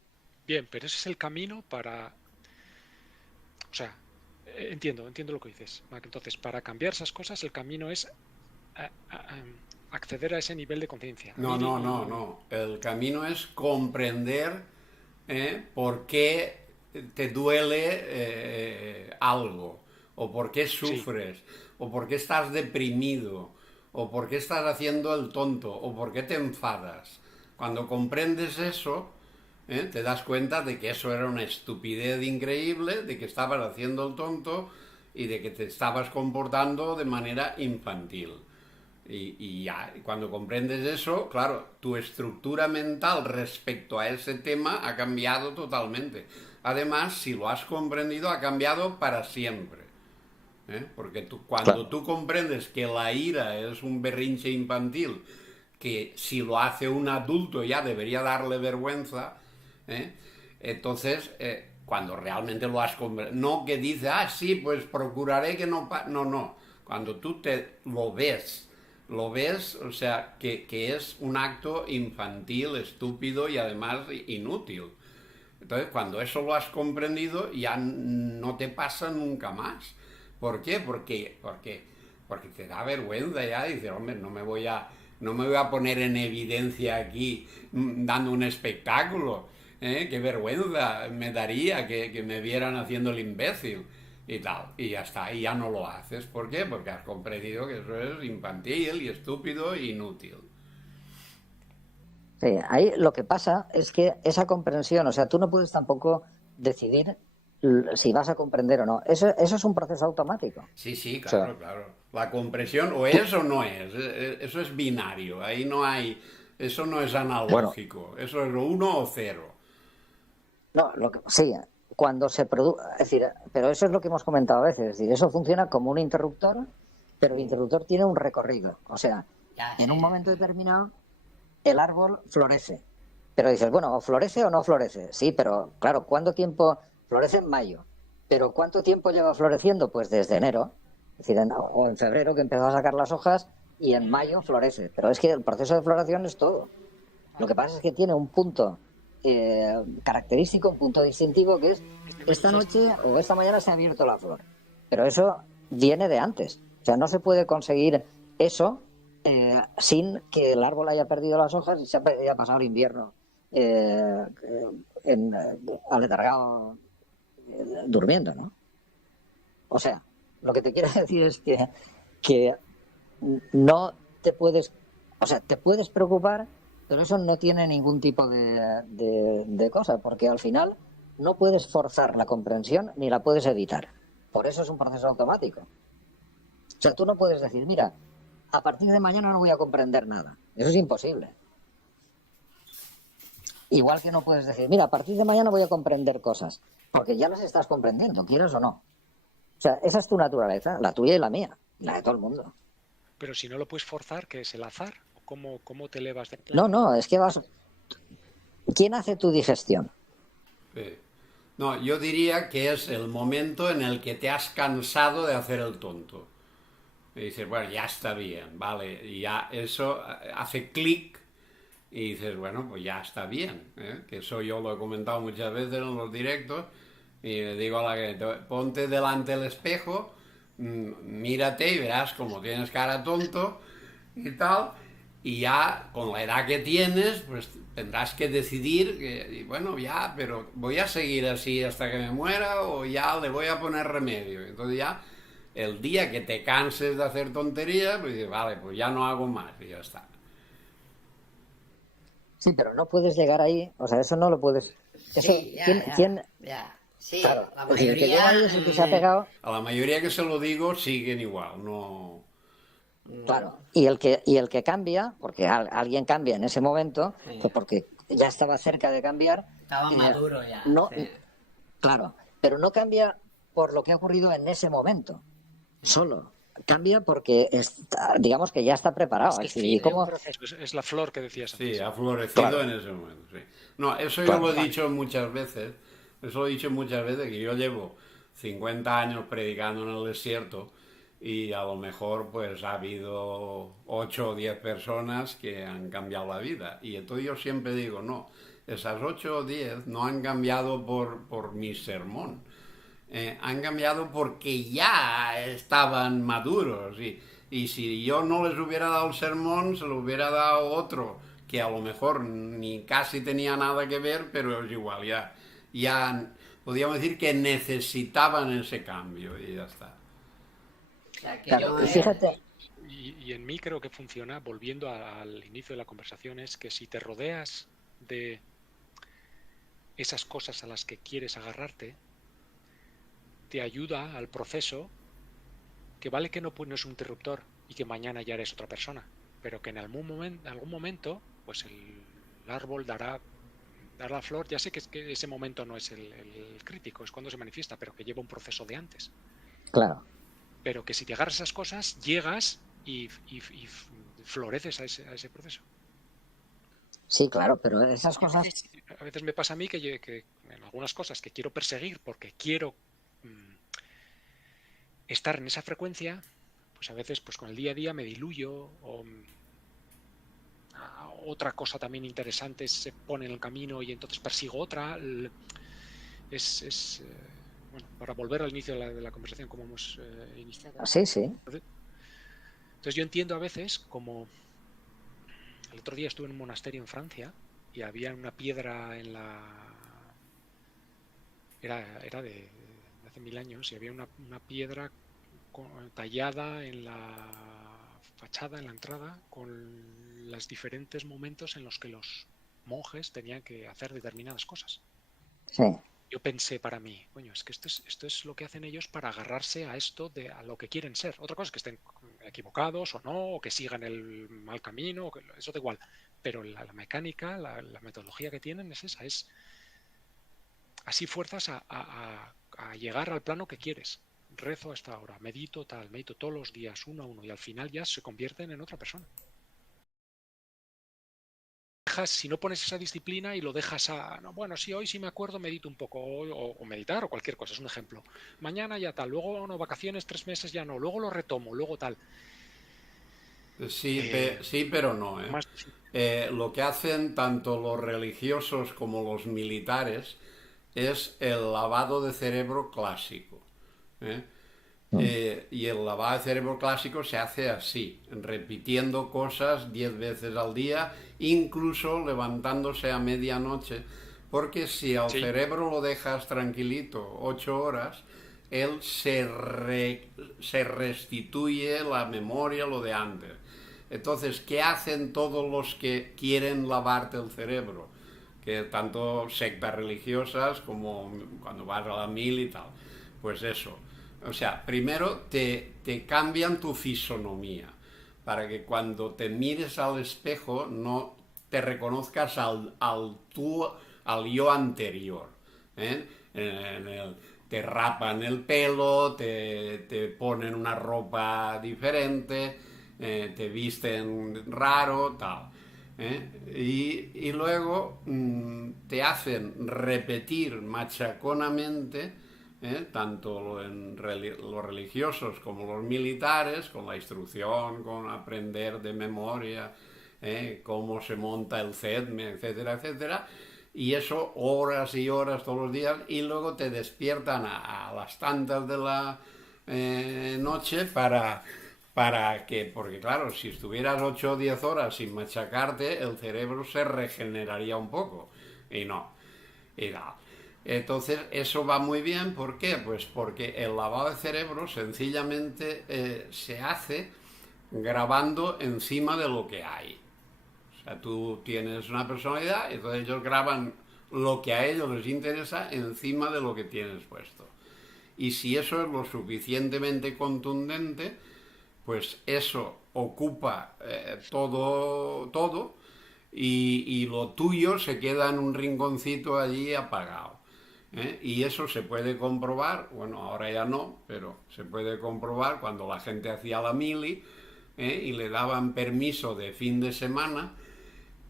Bien, pero ese es el camino para... O sea, entiendo lo que dices, Mac. Entonces, para cambiar esas cosas, el camino es acceder a ese nivel de conciencia. No. El camino es comprender por qué te duele algo, o por qué sufres, o por qué estás deprimido, o por qué estás haciendo el tonto, o por qué te enfadas. Cuando comprendes eso, te das cuenta de que eso era una estupidez increíble, de que estabas haciendo el tonto y de que te estabas comportando de manera infantil. Y ya, cuando comprendes eso, claro, tu estructura mental respecto a ese tema ha cambiado totalmente. Además, si lo has comprendido, ha cambiado para siempre. Porque cuando tú comprendes que la ira es un berrinche infantil, que si lo hace un adulto ya debería darle vergüenza, entonces, cuando realmente lo has comprendido, no que dice, sí, pues procuraré que no... No. Cuando tú lo ves, o sea, que es un acto infantil, estúpido y además inútil. Entonces, cuando eso lo has comprendido, ya no te pasa nunca más. ¿Por qué? Porque te da vergüenza ya. Dices, hombre, no me voy a poner en evidencia aquí dando un espectáculo. Qué vergüenza me daría que me vieran haciendo el imbécil y tal. Y ya está, y ya no lo haces. ¿Por qué? Porque has comprendido que eso es infantil y estúpido e inútil. Sí, ahí lo que pasa es que esa comprensión, o sea, tú no puedes tampoco decidir si vas a comprender o no. Eso es un proceso automático. Sí, O sea, claro. La comprensión o es o no es. Eso es binario. Ahí no hay. Eso no es Bueno, analógico. Eso es 1 o 0. no, sí, cuando se produce, es decir, pero eso es lo que hemos comentado a veces, es decir, eso funciona como un interruptor, pero el interruptor tiene un recorrido. O sea, Ya, en sí, un ya, momento sí. determinado el árbol florece. Pero dices, bueno, ¿o florece o no florece? Sí, pero claro, ¿cuánto tiempo florece en mayo? ¿Pero cuánto tiempo lleva floreciendo? Pues desde enero, es decir, o en febrero que empezó a sacar las hojas y en mayo florece. Pero es que el proceso de floración es todo. Lo que pasa es que tiene un punto característico, un punto distintivo que es esta noche o esta mañana se ha abierto la flor. Pero eso viene de antes. O sea, no se puede conseguir eso sin que el árbol haya perdido las hojas y se haya pasado el invierno aletargado, durmiendo, ¿no? O sea, lo que te quiero decir es que no te puedes, o sea, te puedes preocupar, pero eso no tiene ningún tipo de cosa, porque al final no puedes forzar la comprensión ni la puedes evitar. Por eso es un proceso automático. O sea, tú no puedes decir, mira, a partir de mañana no voy a comprender nada. Eso es imposible. Igual que no puedes decir, mira, a partir de mañana voy a comprender cosas, porque ya las estás comprendiendo, quieres o no. O sea, esa es tu naturaleza, la tuya y la mía, y la de todo el mundo. Pero si no lo puedes forzar, ¿qué es el azar? ¿Cómo te elevas de... No, es que vas... ¿Quién hace tu digestión? No, yo diría que es el momento en el que te has cansado de hacer el tonto. Y dices, bueno, ya está bien, vale. Y ya eso hace clic y dices, bueno, pues ya está bien. Que eso yo lo he comentado muchas veces en los directos. Y le digo a la gente, ponte delante del espejo, mírate y verás como tienes cara tonto y tal. Y ya con la edad que tienes, pues tendrás que decidir, y bueno, ya, pero voy a seguir así hasta que me muera o ya le voy a poner remedio. Entonces ya, el día que te canses de hacer tonterías, pues dices, vale, pues ya no hago más y ya está. Sí, pero no puedes llegar ahí, o sea, eso no lo puedes... Eso, Sí, ya. Sí, Claro, la es decir, el que llega ahí es el que se ha pegado, A la mayoría que se lo digo siguen igual, no... claro, y el que cambia, porque alguien cambia en ese momento, Sí. pues porque ya estaba cerca de cambiar, Estaba maduro ya. no, Sí. claro, pero no cambia por lo que ha ocurrido en ese momento, solo. Cambia porque digamos que ya está preparado. Es el Es decir, fin y de un como, proceso. Es la flor que decías Sí, antes. ha florecido Claro. en ese momento, sí. No, eso yo Claro. lo he dicho muchas veces, que yo llevo 50 años predicando en el desierto y a lo mejor pues ha habido 8 o 10 personas que han cambiado la vida. Y entonces yo siempre digo, no, esas 8 o 10 no han cambiado por mi sermón. Han cambiado porque ya estaban maduros y si yo no les hubiera dado el sermón, se lo hubiera dado otro que a lo mejor ni casi tenía nada que ver, pero es igual, ya podríamos decir que necesitaban ese cambio y ya está. O sea, que claro, yo, y fíjate, Y en mí creo que funciona, volviendo al inicio de la conversación, es que si te rodeas de esas cosas a las que quieres agarrarte, te ayuda al proceso, que vale que no pones un interruptor y que mañana ya eres otra persona, pero que en algún momento pues el árbol dará la flor. Ya sé que ese momento no es el crítico, es cuando se manifiesta, pero que lleva un proceso de antes. claro. Pero que si te agarras esas cosas, llegas y floreces a ese proceso. Sí, claro, pero esas cosas, A veces me pasa a mí que en algunas cosas que quiero perseguir porque quiero estar en esa frecuencia, pues a veces pues con el día a día me diluyo o otra cosa también interesante se pone en el camino y entonces persigo otra. bueno, para volver al inicio de la conversación como hemos iniciado. Sí, sí. Entonces yo entiendo a veces como el otro día estuve en un monasterio en Francia y había una piedra en la... Era de hace 1000 años y había una piedra tallada en la fachada, en la entrada, con los diferentes momentos en los que los monjes tenían que hacer determinadas cosas. Sí. Yo pensé para mí, coño, es que esto es lo que hacen ellos para agarrarse a esto, a lo que quieren ser. Otra cosa es que estén equivocados o no, o que sigan el mal camino, eso da igual. Pero la mecánica, la metodología que tienen es esa, es así fuerzas a llegar al plano que quieres. Rezo a esta hora, medito todos los días, uno a uno, y al final ya se convierten en otra persona. Si no pones esa disciplina y lo dejas no, bueno, sí, hoy sí me acuerdo, medito un poco, o meditar o cualquier cosa, es un ejemplo. Mañana ya tal, luego no, vacaciones 3 meses ya no, luego lo retomo, luego tal. Sí, sí, pero no. Lo que hacen tanto los religiosos como los militares es el lavado de cerebro clásico. Y el lavado de cerebro clásico se hace así, repitiendo cosas 10 veces al día, incluso levantándose a medianoche, porque si al cerebro lo dejas tranquilito 8 horas, él se restituye la memoria, lo de antes. Entonces, ¿qué hacen todos los que quieren lavarte el cerebro? Que tanto sectas religiosas como cuando vas a la mil y tal. Pues eso. O sea, primero te cambian tu fisonomía para que cuando te mires al espejo no te reconozcas al yo anterior. Te rapan el pelo, te ponen una ropa diferente, te visten raro, tal. Y luego te hacen repetir machaconamente, tanto los religiosos como los militares, con la instrucción, con aprender de memoria, cómo se monta el CEDME, etcétera, etcétera, y eso horas y horas todos los días, y luego te despiertan a las tantas de la noche para que, porque claro, si estuvieras 8 o 10 horas sin machacarte, el cerebro se regeneraría un poco, y no, y no. Entonces eso va muy bien, ¿por qué? Pues porque el lavado de cerebro sencillamente se hace grabando encima de lo que hay. O sea, tú tienes una personalidad, entonces ellos graban lo que a ellos les interesa encima de lo que tienes puesto. Y si eso es lo suficientemente contundente, pues eso ocupa todo y lo tuyo se queda en un rinconcito allí apagado. Y eso se puede comprobar, bueno, ahora ya no, pero se puede comprobar cuando la gente hacía la mili y le daban permiso de fin de semana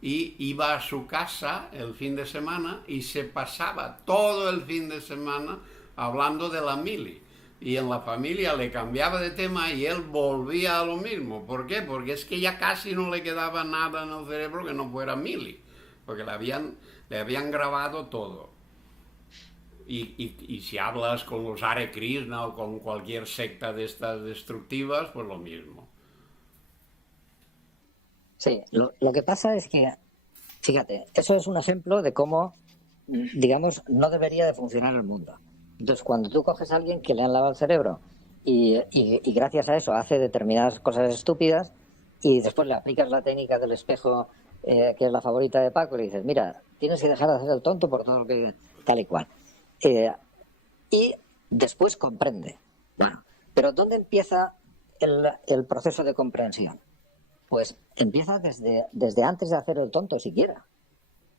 y iba a su casa el fin de semana y se pasaba todo el fin de semana hablando de la mili. Y en la familia le cambiaba de tema y él volvía a lo mismo. ¿Por qué? Porque es que ya casi no le quedaba nada en el cerebro que no fuera mili, porque le habían grabado todo. Y si hablas con los Hare Krishna o con cualquier secta de estas destructivas, pues lo mismo. Sí, lo que pasa es que, fíjate, eso es un ejemplo de cómo, digamos, no debería de funcionar el mundo. Entonces, cuando tú coges a alguien que le han lavado el cerebro y gracias a eso hace determinadas cosas estúpidas y después le aplicas la técnica del espejo, que es la favorita de Paco, y le dices, mira, tienes que dejar de hacer el tonto por todo lo que tal y cual. Y después comprende. Bueno, pero ¿dónde empieza el proceso de comprensión? Pues empieza desde antes de hacer el tonto siquiera.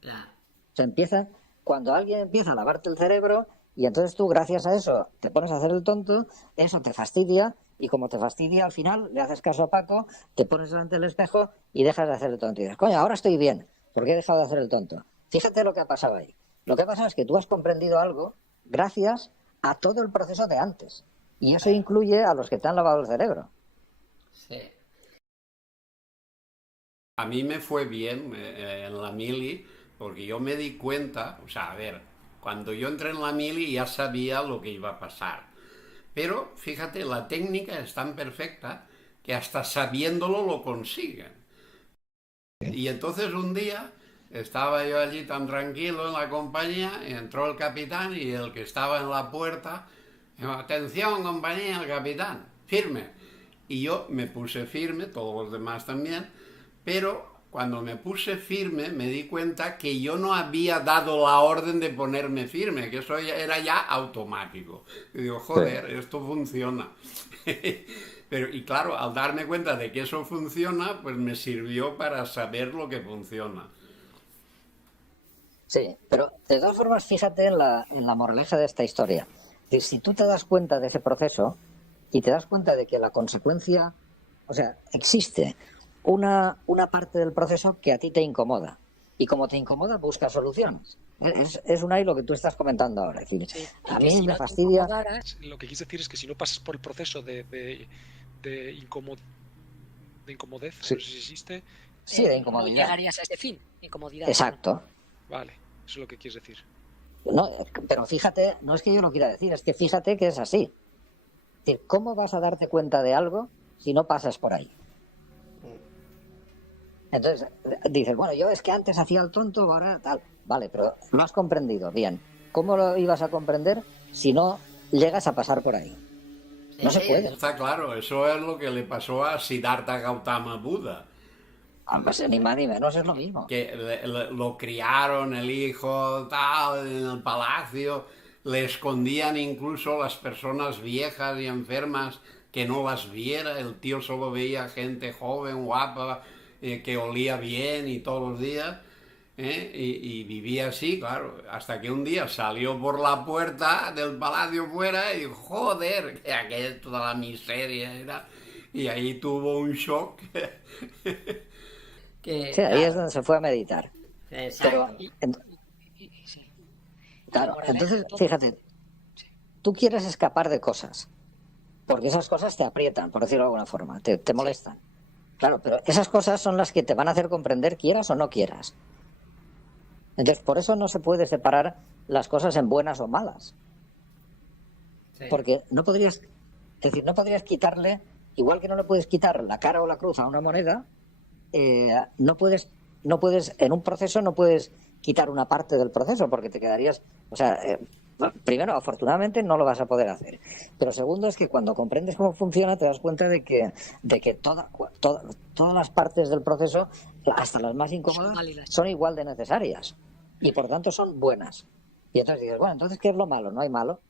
Claro. O sea, empieza cuando alguien empieza a lavarte el cerebro y entonces tú, gracias a eso, te pones a hacer el tonto, eso te fastidia y como te fastidia, al final le haces caso a Paco, te pones delante del espejo y dejas de hacer el tonto. Y dices, coño, ahora estoy bien, ¿por qué he dejado de hacer el tonto? Fíjate lo que ha pasado ahí. Lo que ha pasado es que tú has comprendido algo gracias a todo el proceso de antes. Y eso incluye a los que te han lavado el cerebro. Sí. A mí me fue bien en la mili porque yo me di cuenta, o sea, a ver, Cuando yo entré en la mili ya sabía lo que iba a pasar. Pero, fíjate, la técnica es tan perfecta que hasta sabiéndolo lo consiguen. Y entonces un día estaba yo allí tan tranquilo en la compañía, y entró el capitán y el que estaba en la puerta, dijo, atención compañía, el capitán, firme. Y yo me puse firme, todos los demás también, pero cuando me puse firme me di cuenta que yo no había dado la orden de ponerme firme, que eso era ya automático. Y digo, joder, esto funciona. Pero, y claro, al darme cuenta de que eso funciona, pues me sirvió para saber lo que funciona. Sí, pero de todas formas, fíjate en la moraleja de esta historia. Si tú te das cuenta de ese proceso y te das cuenta de que la consecuencia, o sea, existe una parte del proceso que a ti te incomoda. Y como te incomoda, busca soluciones. Es un ahí lo que tú estás comentando ahora. Es decir, Sí, a que mí si me no te fastidia. incomodaras, Lo que quise decir es que si no pasas por el proceso de incomodez, Sí. no sé si existe. Sí, de no incomodidad. llegarías a este fin, incomodidad. Exacto. Vale, eso es lo que quieres decir. No, pero fíjate, no es que yo no quiera decir, es que fíjate que es así. Es decir, ¿cómo vas a darte cuenta de algo si no pasas por ahí? Entonces, dices, bueno, yo es que antes hacía el tonto, ahora tal. Vale, pero lo has comprendido, bien. ¿Cómo lo ibas a comprender si no llegas a pasar por ahí? No se puede. Está claro, eso es lo que le pasó a Siddhartha Gautama Buda. Pues ni más ni menos es lo mismo. Que lo criaron, el hijo, tal, en el palacio, le escondían incluso las personas viejas y enfermas que no las viera, el tío solo veía gente joven, guapa, que olía bien y todos los días, y vivía así, claro, hasta que un día salió por la puerta del palacio fuera y dijo, joder, que aquella toda la miseria era, y ahí tuvo un shock. Que, Sí, ahí es donde se fue a meditar. Pero, exacto. Sí. claro, Moraleja, entonces, todo. fíjate, tú quieres escapar de cosas, porque esas cosas te aprietan, por decirlo de alguna forma, te molestan. Claro, pero esas cosas son las que te van a hacer comprender, quieras o no quieras. Entonces, por eso no se puede separar las cosas en buenas o malas. Sí. Porque no podrías, es decir, no podrías quitarle, igual que no le puedes quitar la cara o la cruz a una moneda, no puedes, en un proceso no puedes quitar una parte del proceso porque te quedarías, o sea, primero, afortunadamente no lo vas a poder hacer, pero segundo es que cuando comprendes cómo funciona te das cuenta de que todas las partes del proceso, hasta las más incómodas, son igual de necesarias y por tanto son buenas. Y entonces dices, bueno, entonces ¿qué es lo malo? No hay malo.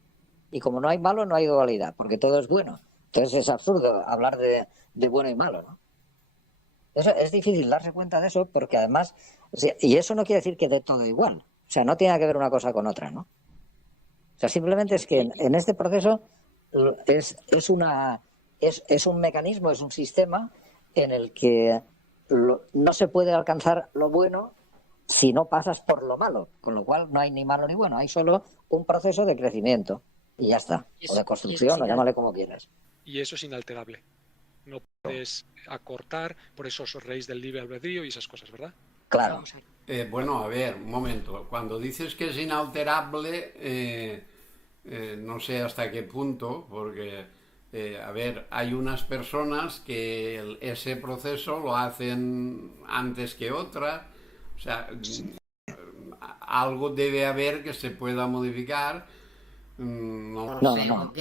Y como no hay malo, no hay dualidad, porque todo es bueno. Entonces es absurdo hablar de bueno y malo, ¿no? Eso, es difícil darse cuenta de eso, porque además, o sea, y eso no quiere decir que de todo igual. O sea, no tiene que ver una cosa con otra, ¿no? O sea, simplemente es que en este proceso es un mecanismo, es un sistema en el que no se puede alcanzar lo bueno si no pasas por lo malo, con lo cual no hay ni malo ni bueno, hay solo un proceso de crecimiento y ya está, o de construcción, o llámale como quieras. Y eso es inalterable. No puedes acortar, por eso os reís del libre albedrío y esas cosas, ¿verdad? Claro. Bueno, a ver, un momento. Cuando dices que es inalterable, no sé hasta qué punto, porque, a ver, hay unas personas que ese proceso lo hacen antes que otras. O sea, algo debe haber que se pueda modificar. No sé. No.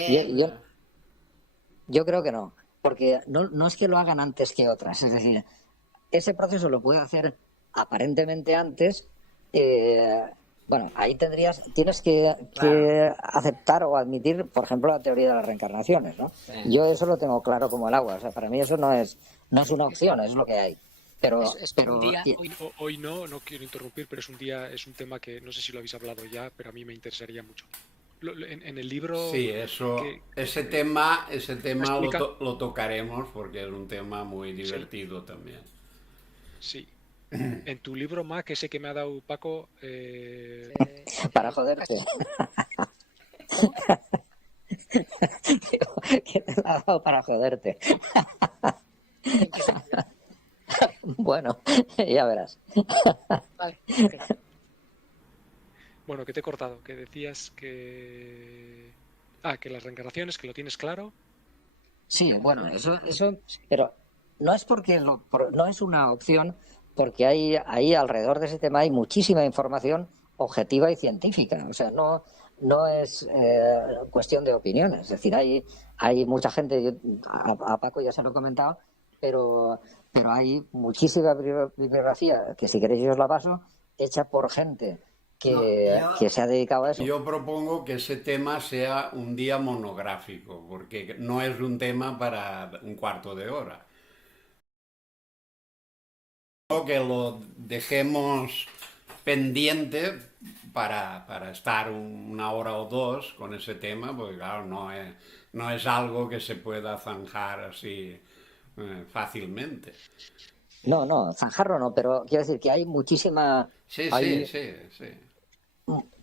Yo creo que no, porque no es que lo hagan antes que otras, es decir, ese proceso lo puede hacer aparentemente antes. Bueno, ahí tienes que aceptar o admitir, por ejemplo, la teoría de las reencarnaciones, ¿no? Sí. Yo eso lo tengo claro como el agua, o sea, para mí eso no es una opción, es lo que hay. Pero hoy no quiero interrumpir, pero es un tema que no sé si lo habéis hablado ya, pero a mí me interesaría mucho. En el libro... Sí, ese tema lo tocaremos porque es un tema muy divertido también. Sí. En tu libro, Mac, ese que me ha dado Paco... Para joderte. ¿Qué te ha dado para joderte? Bueno, ya verás. Vale. Bueno, que te he cortado, que decías que... que las reencarnaciones, que lo tienes claro. Sí, bueno, eso, pero no es porque no es una opción, porque hay ahí alrededor de ese tema hay muchísima información objetiva y científica. O sea, no es cuestión de opiniones. Es decir, hay mucha gente, a Paco ya se lo he comentado, pero hay muchísima bibliografía, que si queréis yo os la paso, hecha por gente que se ha dedicado a eso. Yo propongo que ese tema sea un día monográfico, porque no es un tema para un cuarto de hora. O que lo dejemos pendiente para estar una hora o dos con ese tema, porque claro, no es algo que se pueda zanjar así fácilmente. No, zanjarro no, pero quiero decir que hay muchísima... Sí.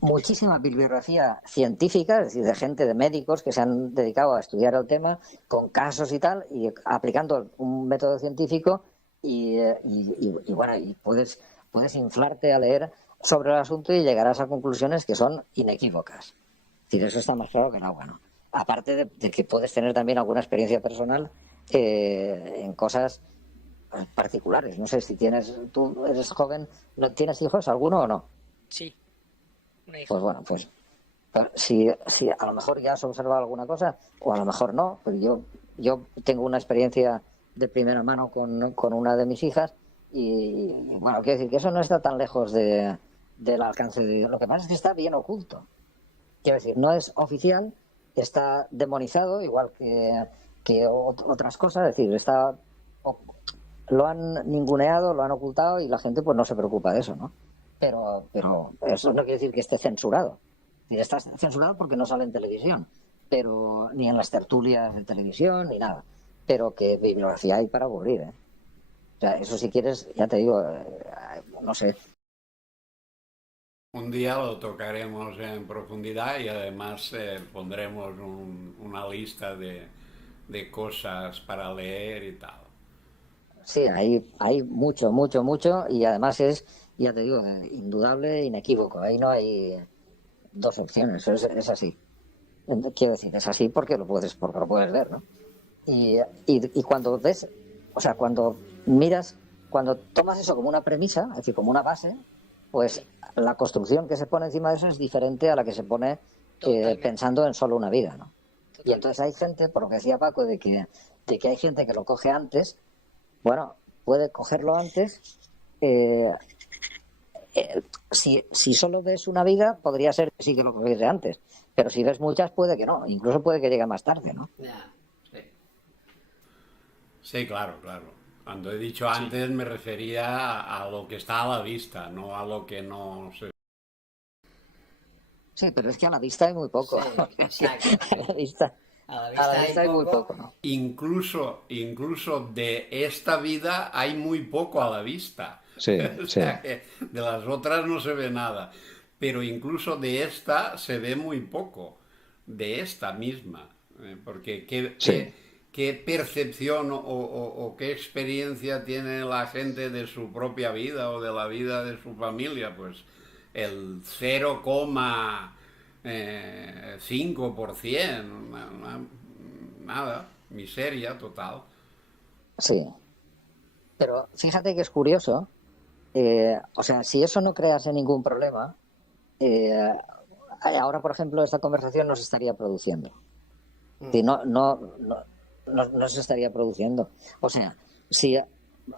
Muchísima bibliografía científica, es decir, de gente, de médicos que se han dedicado a estudiar el tema con casos y tal, y aplicando un método científico y bueno, y puedes inflarte a leer sobre el asunto y llegarás a conclusiones que son inequívocas. Es decir, eso está más claro que el agua, ¿no? Aparte de que puedes tener también alguna experiencia personal en cosas particulares. No sé si tú eres joven, ¿tienes hijos alguno o no? Sí. Una hija. Pues bueno, pues si a lo mejor ya has observado alguna cosa, o a lo mejor no, pero yo tengo una experiencia de primera mano con una de mis hijas y bueno, quiero decir que eso no está tan lejos del alcance de... Lo que pasa es que está bien oculto. Quiero decir, no es oficial, está demonizado, igual que otras cosas, es decir, lo han ninguneado, lo han ocultado y la gente pues no se preocupa de eso, ¿no? Pero eso no quiere decir que esté censurado. Está censurado porque no sale en televisión, pero ni en las tertulias de televisión ni nada. Pero que bibliografía hay para aburrir, ¿eh? O sea, eso si quieres, ya te digo, no sé. Un día lo tocaremos en profundidad y además pondremos una lista de cosas para leer y tal. Sí, hay mucho y además es, ya te digo, indudable, inequívoco. Ahí no hay dos opciones, es así. Quiero decir, es así porque lo puedes ver, ¿no? Y cuando ves, o sea, cuando miras, cuando tomas eso como una premisa, es decir, como una base, pues la construcción que se pone encima de eso es diferente a la que se pone pensando en solo una vida, ¿no? Y entonces hay gente, por lo que decía Paco, de que hay gente que lo coge antes. Bueno, puede cogerlo antes. Si solo ves una vida, podría ser que sí que lo cogiese antes. Pero si ves muchas, puede que no. Incluso puede que llegue más tarde, ¿no? Sí, claro. Cuando he dicho antes me refería a lo que está a la vista, no a lo que no se... Sí, pero es que a la vista hay muy poco. Sí, exacto. A la vista hay muy poco, ¿no? Incluso de esta vida hay muy poco a la vista. Sí, o sea, que de las otras no se ve nada. Pero incluso de esta se ve muy poco. De esta misma. Porque ¿qué percepción o qué experiencia tiene la gente de su propia vida o de la vida de su familia? Pues el 0,5%, nada, miseria total. Sí. Pero fíjate que es curioso. O sea, si eso no crease ningún problema, ahora, por ejemplo, esta conversación no se estaría produciendo. No se estaría produciendo. O sea,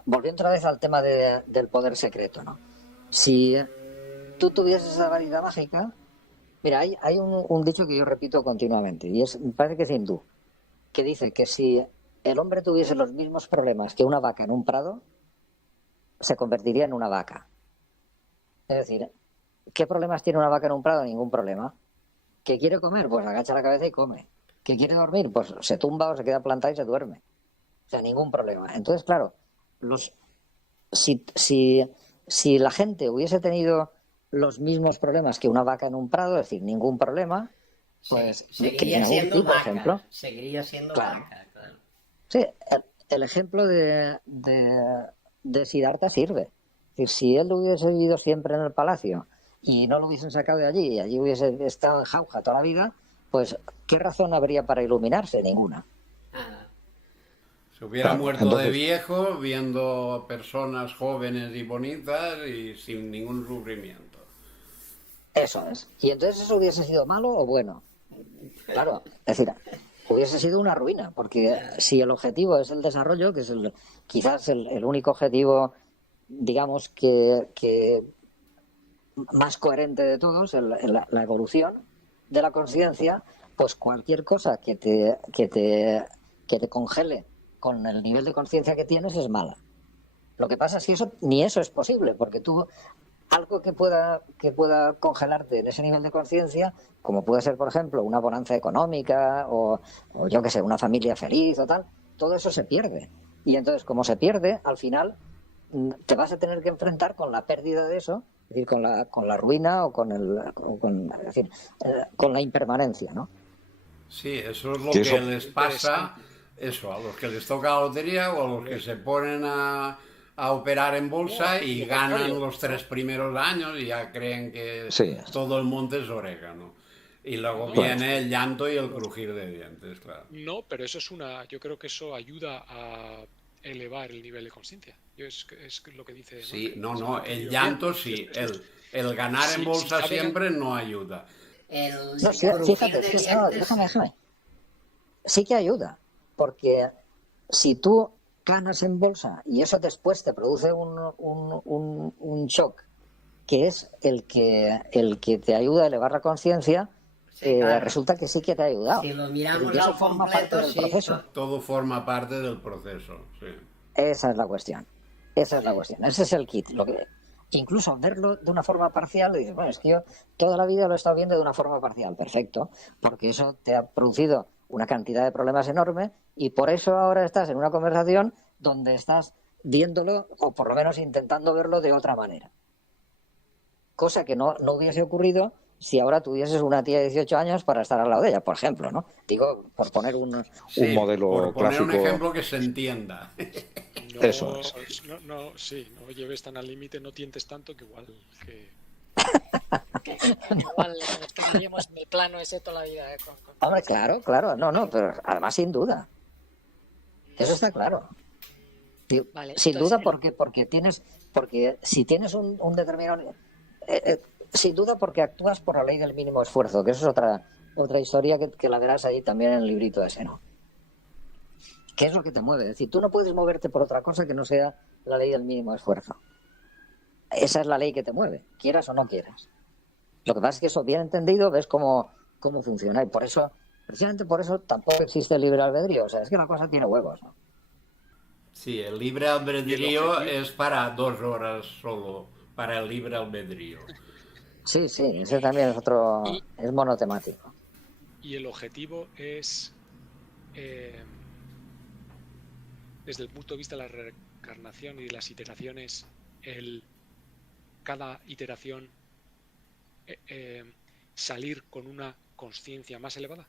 volviendo otra vez al tema del poder secreto, ¿no? Si tú tuvieses esa varita mágica, mira, hay un dicho que yo repito continuamente, y me parece que es hindú, que dice que si el hombre tuviese los mismos problemas que una vaca en un prado, se convertiría en una vaca. Es decir, ¿qué problemas tiene una vaca en un prado? Ningún problema. ¿Que quiere comer? Pues agacha la cabeza y come. ¿Que quiere dormir? Pues se tumba o se queda plantada y se duerme. O sea, ningún problema. Entonces, claro, si la gente hubiese tenido los mismos problemas que una vaca en un prado, es decir, ningún problema, pues seguiría siendo por vaca. ejemplo. Seguiría siendo Claro. vaca, claro. Sí, el ejemplo de Siddhartha sirve. Es decir, si él hubiese vivido siempre en el palacio y no lo hubiesen sacado de allí y allí hubiese estado en jauja toda la vida, pues ¿qué razón habría para iluminarse? Ninguna. Se hubiera Claro, muerto entonces- de viejo viendo personas jóvenes y bonitas y sin ningún sufrimiento. Eso es. ¿Y entonces eso hubiese sido malo o bueno? Claro, es decir, hubiese sido una ruina, porque si el objetivo es el desarrollo, que es quizás el único objetivo, digamos, que más coherente de todos, la evolución de la conciencia, pues cualquier cosa que te congele con el nivel de conciencia que tienes es mala. Lo que pasa es que ni eso es posible, porque tú algo que pueda congelarte en ese nivel de conciencia, como puede ser, por ejemplo, una bonanza económica o yo qué sé, una familia feliz o tal, todo eso se pierde. Y entonces, como se pierde, al final te vas a tener que enfrentar con la pérdida de eso, es decir, con la ruina o es decir, con la impermanencia, ¿no? Sí, eso es lo Sí, que eso- les pasa, eso, a los que les toca la lotería o a los que se ponen a operar en bolsa y ganan los 3 primeros años y ya creen que Sí. todo el monte es orégano. Y luego No, viene el llanto y el crujir de dientes, claro. No, pero eso es yo creo que eso ayuda a elevar el nivel de conciencia. Es lo que dice. Sí, Mark. no, el llanto sí, el ganar en Sí, bolsa sí, sabe siempre no ayuda. No, fíjate, déjame. Sí que ayuda, porque si tú ganas en bolsa y eso después te produce un shock, que es el que te ayuda a elevar la conciencia, Sí, claro. resulta que sí que te ha ayudado. Si lo miramos Y eso al forma parte completo, del sí. proceso. Todo forma parte del proceso, sí. Esa es la cuestión. Ese es el kit. Incluso verlo de una forma parcial, dices, bueno, es que yo toda la vida lo he estado viendo de una forma parcial. Perfecto, porque eso te ha producido una cantidad de problemas enorme y por eso ahora estás en una conversación donde estás viéndolo o por lo menos intentando verlo de otra manera. Cosa que no hubiese ocurrido si ahora tuvieses una tía de 18 años para estar al lado de ella, por ejemplo, ¿no? Digo, por poner Sí, Un modelo por poner un clásico. ejemplo que se entienda. No, Eso es. no lleves tan al límite, no tientes tanto que igual que... Igual escribiríamos mi plano ese toda la vida. Hombre, claro, no, pero además sin duda. Eso está claro. Vale, Sin entonces, duda, porque si tienes un determinado... sin duda porque actúas por la ley del mínimo esfuerzo, que eso es otra historia que la verás ahí también en el librito ese, ¿no? ¿Qué es lo que te mueve? Es decir, tú no puedes moverte por otra cosa que no sea la ley del mínimo esfuerzo. Esa es la ley que te mueve, quieras o no quieras. Lo que pasa es que eso bien entendido ves cómo funciona y por eso, precisamente por eso tampoco existe el libre albedrío. O sea, es que la cosa tiene huevos, ¿no? Sí, el libre albedrío es para 2 horas solo, para el libre albedrío. Sí, ese también es otro, es monotemático. Y el objetivo es, desde el punto de vista de la reencarnación y de las iteraciones, cada iteración salir con una conciencia más elevada.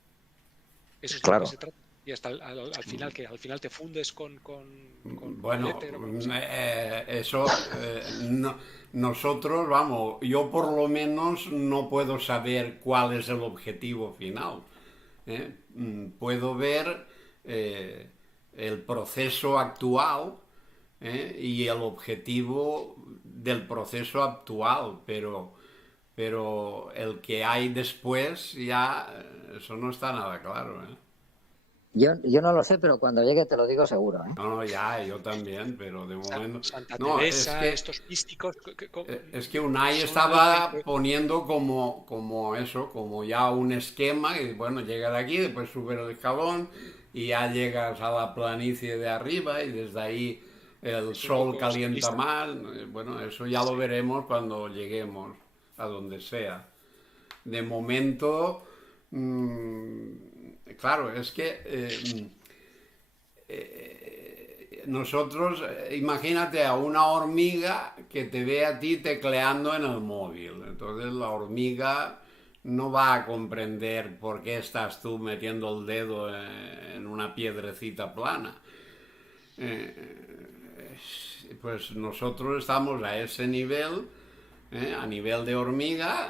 Eso es Claro. lo que se trata. Y hasta al final, que al final te fundes con Bueno, el éter o con lo que sea. eso, nosotros, vamos, yo por lo menos no puedo saber cuál es el objetivo final. Puedo ver el proceso actual y el objetivo del proceso actual, pero el que hay después ya, eso no está nada claro, ¿eh? Yo no lo sé, pero cuando llegue te lo digo seguro, ¿eh? No, ya, yo también, pero de momento... Santa No, Teresa, estos místicos... Es que Unai estaba poniendo como eso, como ya un esquema, y bueno, llega de aquí, después sube el escalón y ya llegas a la planicie de arriba y desde ahí el sol calienta más. Bueno, eso ya lo veremos cuando lleguemos a donde sea. De momento, claro, es que nosotros, imagínate a una hormiga que te ve a ti tecleando en el móvil. Entonces la hormiga no va a comprender por qué estás tú metiendo el dedo en una piedrecita plana. Pues nosotros estamos a ese nivel a nivel de hormiga,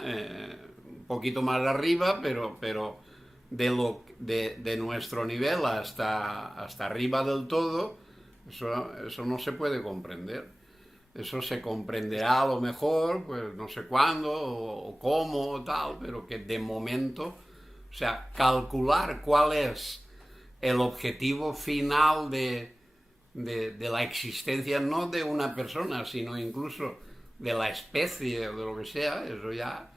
un poquito más arriba, pero de nuestro nivel hasta arriba del todo, eso no se puede comprender. Eso se comprenderá a lo mejor, pues no sé cuándo o cómo o tal, pero que de momento, o sea, calcular cuál es el objetivo final de la existencia, no de una persona, sino incluso de la especie o de lo que sea, eso ya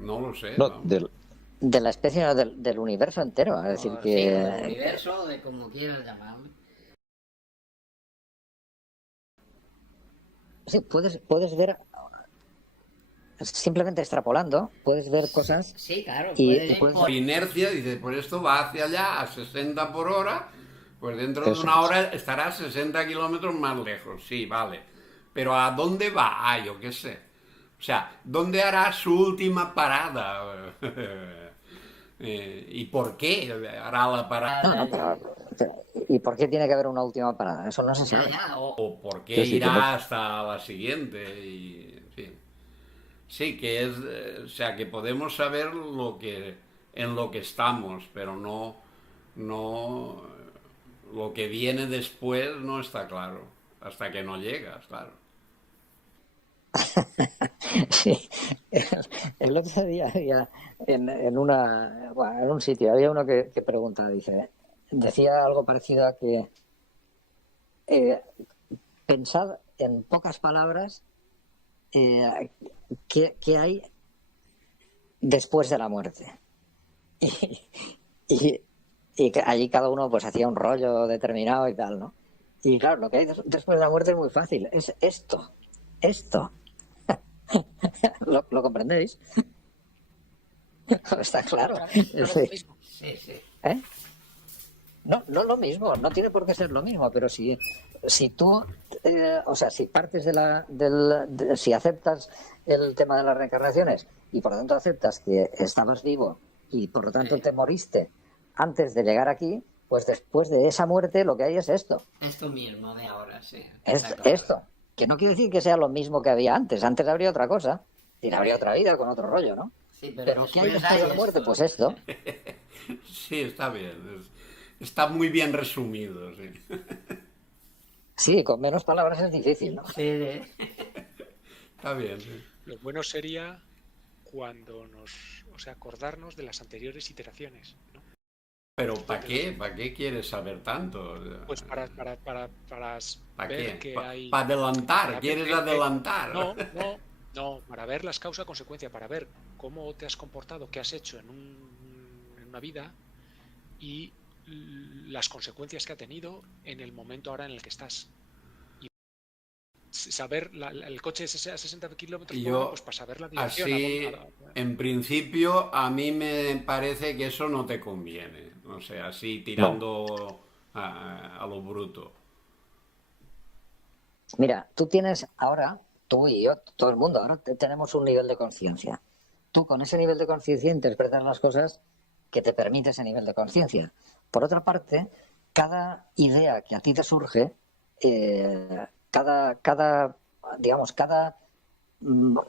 no lo sé. No, ¿no? De la especie, no, del universo entero. Es decir, Sí, del que universo, de como quieras llamarlo. sí, puedes ver, simplemente extrapolando, puedes ver cosas Sí, claro, y puedes ir puedes- Por inercia, dice, pues esto va hacia allá a 60 por hora, pues dentro de Eso una es. hora estará 60 kilómetros más lejos, sí, vale. Pero ¿a dónde va? Ah, yo qué sé. O sea, ¿dónde hará su última parada? ¿Y por qué hará la parada? No, pero, ¿y por qué tiene que haber una última parada? Eso no se Ya, sabe. ya, o ¿O por qué Sí, sí, irá hasta la siguiente? Y, en fin. Sí, que es, o sea, que podemos saber en lo que estamos, pero no, lo que viene después no está claro, hasta que no llegas, claro. Sí. El otro día había bueno, en un sitio había uno que preguntaba, decía algo parecido a que eh, pensad en pocas palabras qué hay después de la muerte. Y, y que allí cada uno pues hacía un rollo determinado y tal, ¿no? Y claro, lo que hay después de la muerte es muy fácil, es esto. ¿Lo comprendéis? Está claro. Otra vez, no es lo mismo. sí, sí. ¿Eh? No lo mismo, no tiene por qué ser lo mismo, pero si tú, o sea, si partes si aceptas el tema de las reencarnaciones y por lo tanto aceptas que estabas vivo y por lo tanto te moriste antes de llegar aquí, pues después de esa muerte lo que hay es esto. Esto mismo de ahora, sí. Es Está claro. esto. Que no quiere decir que sea lo mismo que había antes. Antes habría otra cosa. Y habría otra vida con otro rollo, ¿no? Sí, Pero ¿qué hay después después de la muerte? esto. Pues esto. Sí, está bien, está muy bien resumido, sí. Sí, con menos palabras es difícil, ¿no? Sí, Está bien, sí. Lo bueno sería cuando o sea, acordarnos de las anteriores iteraciones, ¿no? Pero ¿para qué? ¿Para qué quieres saber tanto? Pues para ¿Para ver qué? que ¿Para hay... adelantar? para ¿Quieres ver que- adelantar? No, para ver las causa-consecuencia, para ver cómo te has comportado, qué has hecho en una vida y las consecuencias que ha tenido en el momento ahora en el que estás. Y saber, el coche es a 60 kilómetros por hora, pues para saber la dirección. Así, en principio, a mí me parece que eso no te conviene. O sea, así tirando a lo bruto. Mira, tú tienes ahora, tú y yo, todo el mundo, ahora tenemos un nivel de conciencia. Tú con ese nivel de conciencia interpretas las cosas que te permite ese nivel de conciencia. Por otra parte, cada idea que a ti te surge, cada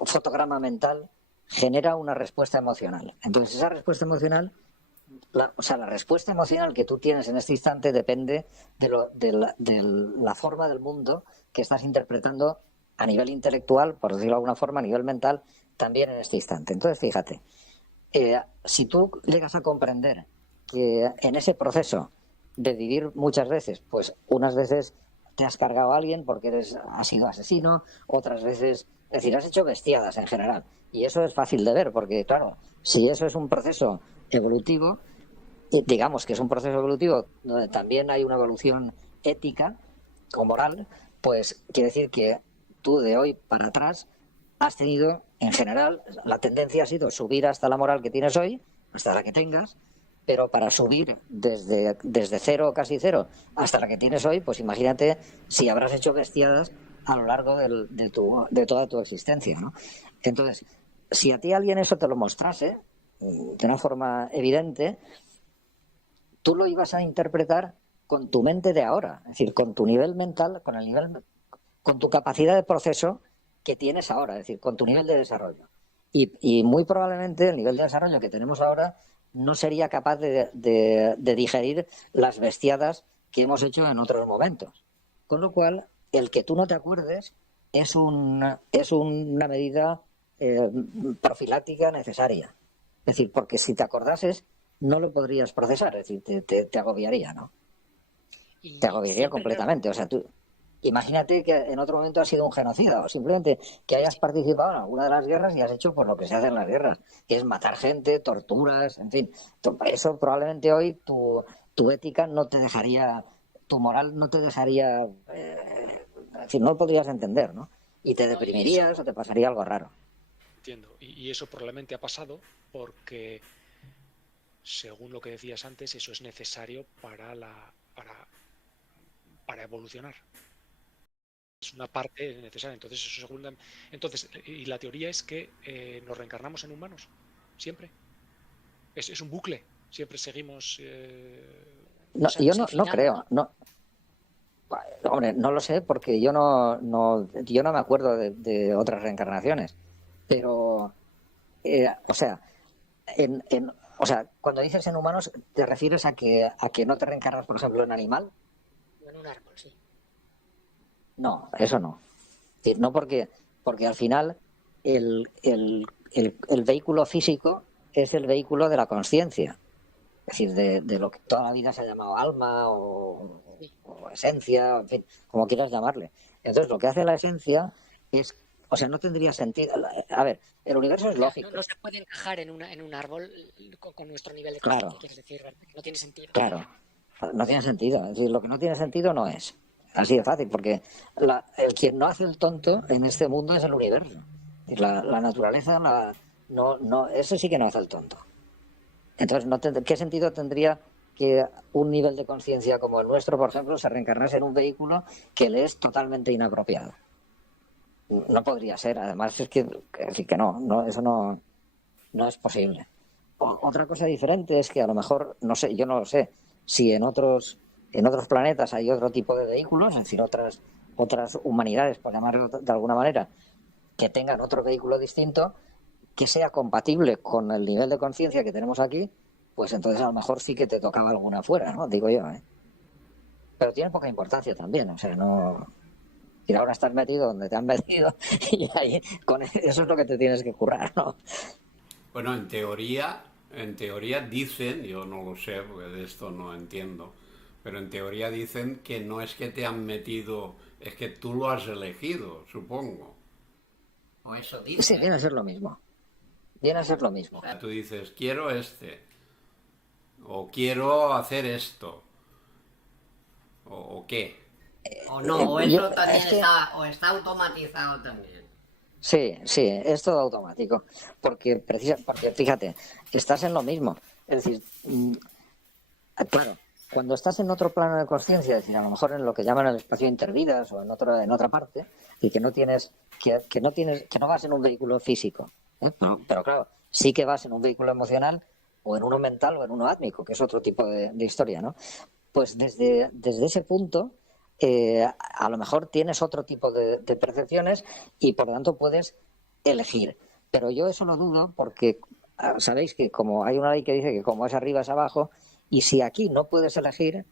fotograma mental genera una respuesta emocional. Entonces, esa respuesta emocional, la respuesta emocional que tú tienes en este instante depende de la forma del mundo que estás interpretando a nivel intelectual, por decirlo de alguna forma, a nivel mental, también en este instante. Entonces, fíjate, si tú llegas a comprender que en ese proceso de vivir muchas veces, pues unas veces te has cargado a alguien porque has sido asesino, otras veces, es decir, has hecho bestiadas en general. Y eso es fácil de ver porque, claro, si eso es un proceso evolutivo, digamos que es un proceso evolutivo donde también hay una evolución ética o moral, pues quiere decir que tú de hoy para atrás has tenido, en general, la tendencia ha sido subir hasta la moral que tienes hoy, hasta la que tengas, pero para subir desde cero, casi cero, hasta la que tienes hoy, pues imagínate si habrás hecho bestiadas a lo largo de toda tu existencia, ¿no? Entonces, si a ti alguien eso te lo mostrase de una forma evidente, tú lo ibas a interpretar con tu mente de ahora, es decir, con tu nivel mental, con el nivel con tu capacidad de proceso que tienes ahora, es decir, con tu nivel de desarrollo. Y muy probablemente el nivel de desarrollo que tenemos ahora no sería capaz de digerir las bestiadas que hemos hecho en otros momentos. Con lo cual, el que tú no te acuerdes es una medida profiláctica necesaria. Es decir, porque si te acordases, no lo podrías procesar, es decir, te agobiaría, ¿no? Te agobiaría completamente. O sea, tú imagínate que en otro momento has sido un genocida o simplemente que hayas participado en alguna de las guerras y has hecho por lo que se hace en las guerras, que es matar gente, torturas, en fin. Eso probablemente hoy tu ética no te dejaría, tu moral no te dejaría, en fin, no lo podrías entender, ¿no? Y te deprimirías o te pasaría algo raro. Entiendo. Y eso probablemente ha pasado porque, según lo que decías antes, eso es necesario para evolucionar. Es una parte necesaria. Entonces, eso y la teoría es que nos reencarnamos en humanos, siempre. Es un bucle. Siempre seguimos. No, yo no creo. No. Hombre, no lo sé porque yo no me acuerdo de otras reencarnaciones. Pero, o sea, cuando dices en humanos, ¿te refieres a que no te reencarnas, por ejemplo, en animal? En un árbol, sí. No, eso no. Es decir, no porque al final el vehículo físico es el vehículo de la consciencia. Es decir, de lo que toda la vida se ha llamado alma o esencia, en fin, como quieras llamarle. Entonces, lo que hace la esencia es, o sea, no tendría sentido. A ver, el universo es lógico. No se puede encajar en un árbol con nuestro nivel de Claro. conciencia, quieres decir, no tiene sentido. Claro, no tiene sentido. Es decir, lo que no tiene sentido no es. Así de fácil, porque el quien no hace el tonto en este mundo es el universo. Es decir, la naturaleza, eso sí que no hace el tonto. Entonces, ¿qué sentido tendría que un nivel de conciencia como el nuestro, por ejemplo, se reencarnase en un vehículo que le es totalmente inapropiado? No podría ser. Además, es que no, eso no es posible. Otra cosa diferente es que a lo mejor, no sé, yo no lo sé, si en otros planetas hay otro tipo de vehículos, es decir, otras humanidades, por llamarlo de alguna manera, que tengan otro vehículo distinto, que sea compatible con el nivel de conciencia que tenemos aquí, pues entonces a lo mejor sí que te tocaba alguna fuera, ¿no? Digo yo, ¿eh? Pero tiene poca importancia también, o sea, no... Y ahora estás metido donde te han metido y ahí eso es lo que te tienes que currar, ¿no? Bueno, en teoría dicen, yo no lo sé porque de esto no entiendo, pero en teoría dicen que no es que te han metido, es que tú lo has elegido, supongo. O eso dice. Sí, viene a ser lo mismo. Viene a ser lo mismo. O sea, tú dices, quiero o quiero hacer esto, o qué. O no, o eso también está automatizado también. Sí, es todo automático. Porque fíjate, estás en lo mismo. Es decir, claro, cuando estás en otro plano de conciencia, es decir, a lo mejor en lo que llaman el espacio intervidas o en otra parte, y que no vas en un vehículo físico, ¿eh? Pero claro, sí que vas en un vehículo emocional o en uno mental o en uno átmico, que es otro tipo de historia, ¿no? Pues desde ese punto a lo mejor tienes otro tipo de percepciones y por lo tanto puedes elegir. Pero yo eso lo dudo porque sabéis que como hay una ley que dice que como es arriba es abajo, y si aquí no puedes elegir,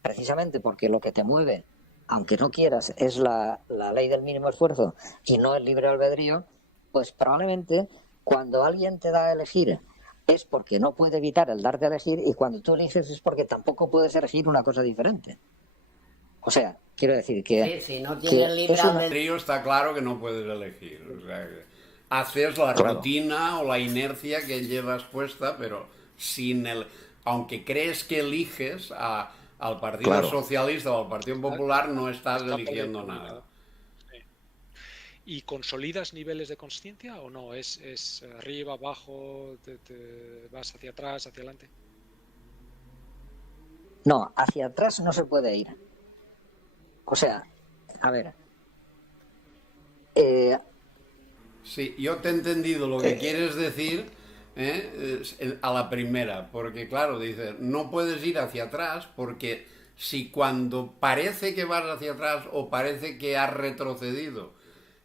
precisamente porque lo que te mueve, aunque no quieras, es la ley del mínimo esfuerzo y no el libre albedrío, pues probablemente cuando alguien te da a elegir es porque no puede evitar el darte a elegir, y cuando tú eliges es porque tampoco puedes elegir una cosa diferente. O sea, quiero decir que... Sí, si no tienes libre albedrío está claro que no puedes elegir. O sea, haces la rutina o la inercia que llevas puesta, pero sin aunque crees que eliges al Partido Socialista o al Partido Popular, no estás eligiendo nada. ¿Y consolidas niveles de consciencia o no? ¿Es arriba, abajo, te vas hacia atrás, hacia adelante? No, hacia atrás no se puede ir. O sea, a ver... Sí, yo te he entendido lo que quieres decir a la primera, porque claro, dices, no puedes ir hacia atrás porque si cuando parece que vas hacia atrás o parece que has retrocedido,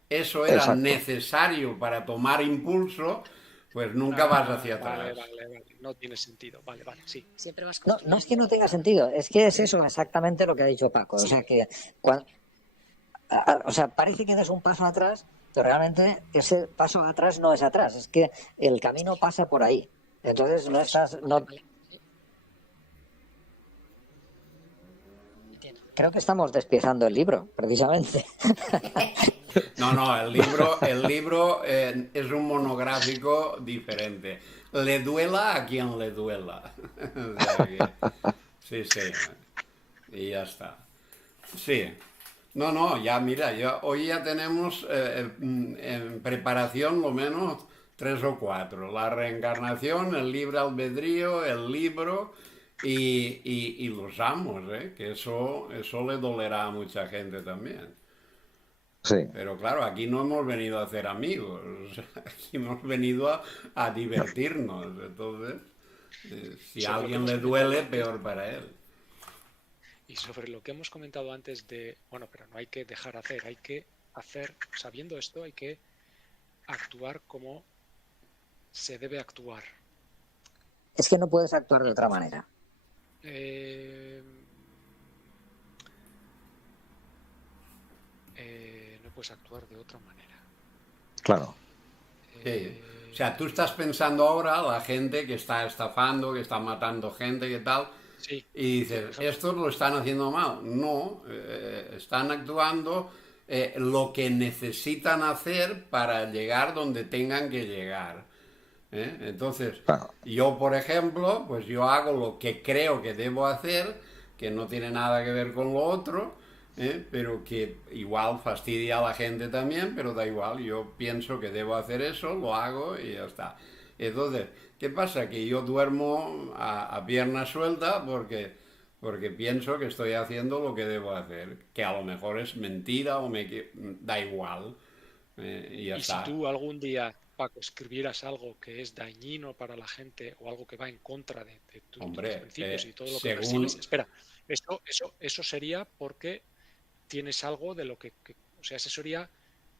eso era Exacto. necesario para tomar impulso, pues nunca vas hacia Vale, atrás. vale. No tiene sentido. Vale, sí. Siempre vas No, no es que no tenga sentido, es que es eso exactamente lo que ha dicho Paco. O sea, que o sea, parece que das un paso atrás, pero realmente ese paso atrás no es atrás, es que el camino pasa por ahí. Entonces no estás... No, Vale. Entiendo. creo que estamos despiezando el libro, precisamente. No, el libro es un monográfico diferente. Le duela a quien le duela. O sea que, sí. Y ya está. Sí. No, ya mira, hoy ya tenemos en preparación lo menos 3 o 4. La reencarnación, el libre albedrío, el libro y los amos, que eso le dolerá a mucha gente también. Sí. Pero claro, aquí no hemos venido a hacer amigos, aquí hemos venido a divertirnos. Entonces, si a alguien le duele, peor para él. Y sobre lo que hemos comentado antes bueno, pero no hay que dejar hacer, hay que hacer, sabiendo esto, hay que actuar como se debe actuar. Es que no puedes actuar de otra manera. No puedes actuar de otra manera. Claro. Sí. O sea, tú estás pensando ahora la gente que está estafando, que está matando gente, que tal, Sí. y dices, estos lo están haciendo mal. No, están actuando lo que necesitan hacer para llegar donde tengan que llegar. Entonces, Claro. yo, por ejemplo, pues yo hago lo que creo que debo hacer, que no tiene nada que ver con lo otro, pero que igual fastidia a la gente también, pero da igual, yo pienso que debo hacer eso, lo hago y ya está. Entonces, ¿qué pasa? Que yo duermo a pierna suelta porque pienso que estoy haciendo lo que debo hacer, que a lo mejor es mentira o da igual, y ya Y está. si tú algún día, Paco, escribieras algo que es dañino para la gente o algo que va en contra de tus Hombre, principios y todo lo que según... percibes, espera, eso sería porque tienes algo de lo que o sea, ese sería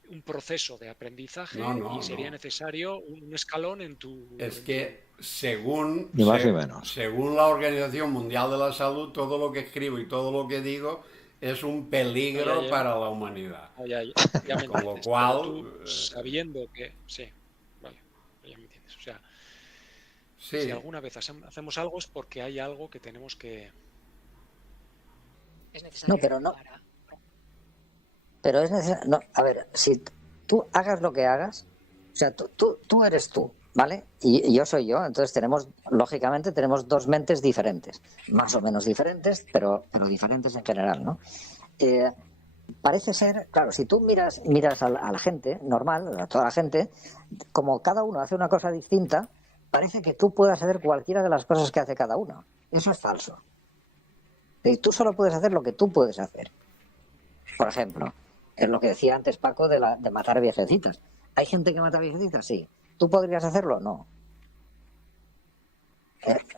un proceso de aprendizaje y sería necesario un escalón en tu... Es que según la Organización Mundial de la Salud, todo lo que escribo y todo lo que digo es un peligro para la humanidad. Ya me Con lo entiendes, cual... tú, sabiendo que... Sí, vale, ya me entiendes. O sea, sí. si alguna vez hacemos algo es porque hay algo que tenemos que... Es necesario. No, pero no. Pero es necesario. No, a ver, si tú hagas lo que hagas, o sea, tú eres tú, ¿vale? Y yo soy yo, entonces lógicamente tenemos dos mentes diferentes, más o menos diferentes, pero diferentes en general, ¿no? Parece ser, claro, si tú miras a la gente normal, a toda la gente, como cada uno hace una cosa distinta, parece que tú puedas hacer cualquiera de las cosas que hace cada uno. Eso es falso. ¿Sí? Tú solo puedes hacer lo que tú puedes hacer. Por ejemplo, es lo que decía antes Paco de matar viejecitas. ¿Hay gente que mata viejecitas? Sí. ¿Tú podrías hacerlo? No.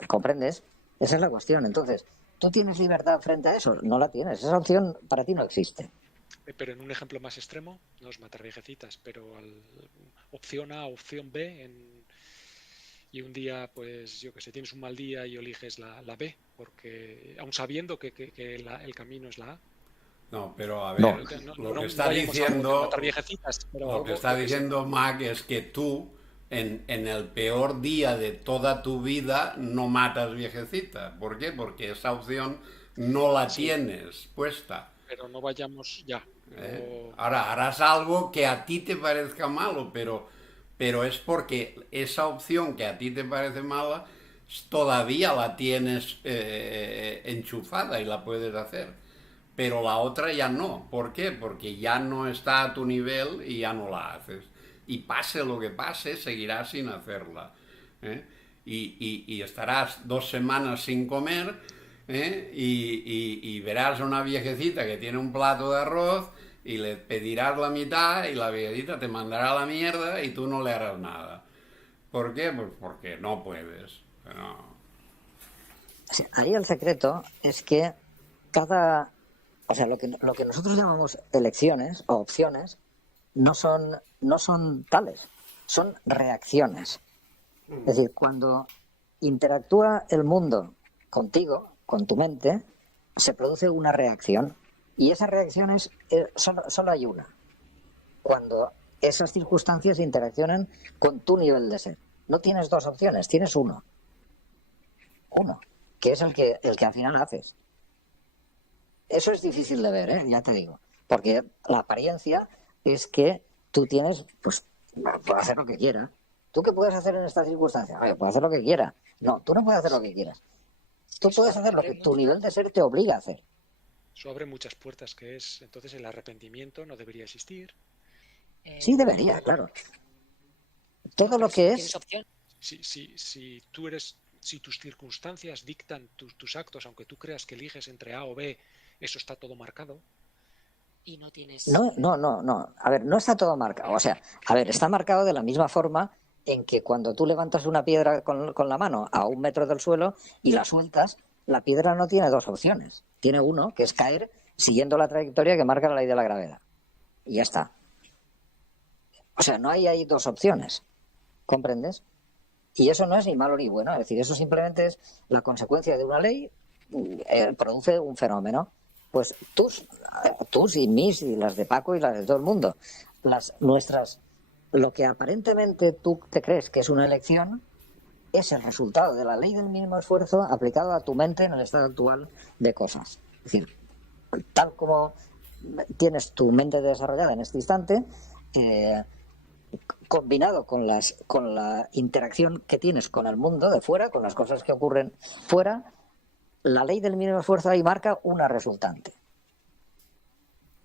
¿Comprendes? Esa es la cuestión. Entonces, ¿tú tienes libertad frente a eso? No la tienes. Esa opción para ti no existe. Pero en un ejemplo más extremo, no es matar viejecitas, pero opción A, opción B, y un día, pues yo que sé, tienes un mal día y eliges la B, porque aun sabiendo que el camino es la A. No, pero a ver, lo que está diciendo Mac es que tú en el peor día de toda tu vida no matas viejecita. ¿Por qué? Porque esa opción no la tienes puesta. Pero no vayamos ya. Ahora harás algo que a ti te parezca malo, pero es porque esa opción que a ti te parece mala todavía la tienes enchufada y la puedes hacer. Pero la otra ya no. ¿Por qué? Porque ya no está a tu nivel y ya no la haces. Y pase lo que pase, seguirás sin hacerla. Y estarás 2 semanas sin comer, y verás a una viejecita que tiene un plato de arroz y le pedirás la mitad y la viejecita te mandará a la mierda y tú no le harás nada. ¿Por qué? Pues porque no puedes. Pero... Ahí el secreto es que o sea, lo que nosotros llamamos elecciones o opciones no son tales, son reacciones. Es decir, cuando interactúa el mundo contigo, con tu mente, se produce una reacción. Y esa reacción solo hay una. Cuando esas circunstancias interaccionan con tu nivel de ser. No tienes dos opciones, tienes uno. Uno, que es el que al final haces. Eso es difícil de ver, ya te digo. Porque la apariencia es que tú tienes, pues, puedes hacer lo que quieras. ¿Tú qué puedes hacer en estas circunstancias? Oye, puedo hacer lo que quiera. No, tú no puedes hacer lo que quieras. Tú puedes hacer lo que tu nivel de ser te obliga a hacer. Eso abre muchas puertas, que es, entonces el arrepentimiento no debería existir. Sí debería, claro. Todo lo que es... Si tus circunstancias dictan tus actos, aunque tú creas que eliges entre A o B, eso está todo marcado. Y no tienes... No. A ver, no está todo marcado. O sea, a ver, está marcado de la misma forma en que cuando tú levantas una piedra con la mano a 1 metro del suelo y la sueltas, la piedra no tiene dos opciones. Tiene uno, que es caer siguiendo la trayectoria que marca la ley de la gravedad. Y ya está. O sea, no hay dos opciones. ¿Comprendes? Y eso no es ni malo ni bueno. Es decir, eso simplemente es la consecuencia de una ley, produce un fenómeno. Pues tus y mis y las de Paco y las de todo el mundo, lo que aparentemente tú te crees que es una elección es el resultado de la ley del mínimo esfuerzo aplicado a tu mente en el estado actual de cosas. Es decir, tal como tienes tu mente desarrollada en este instante, combinado con la interacción que tienes con el mundo de fuera, con las cosas que ocurren fuera, la ley del mínimo esfuerzo ahí marca una resultante.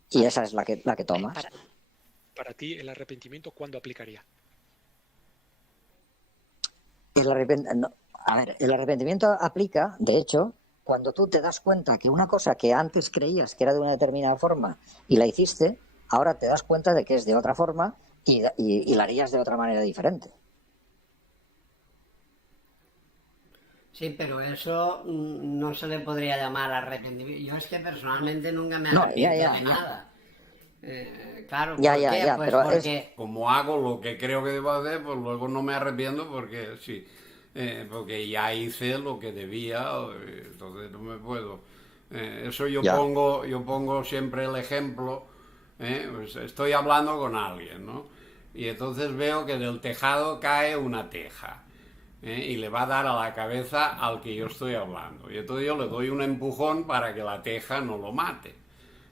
Y esa es la que tomas. Para ti, ¿el arrepentimiento cuándo aplicaría? El arrepentimiento aplica, de hecho, cuando tú te das cuenta que una cosa que antes creías que era de una determinada forma y la hiciste, ahora te das cuenta de que es de otra forma y la harías de otra manera diferente. Sí, pero eso no se le podría llamar arrepentimiento. Yo es que personalmente nunca me arrepiento de nada. Claro, ¿por qué? Pues pero porque... Como hago lo que creo que debo hacer, pues luego no me arrepiento porque sí, porque ya hice lo que debía, entonces no me puedo. Eso yo pongo siempre el ejemplo, pues estoy hablando con alguien, ¿no? Y entonces veo que del tejado cae una teja. Y le va a dar a la cabeza al que yo estoy hablando. Y entonces yo le doy un empujón para que la teja no lo mate.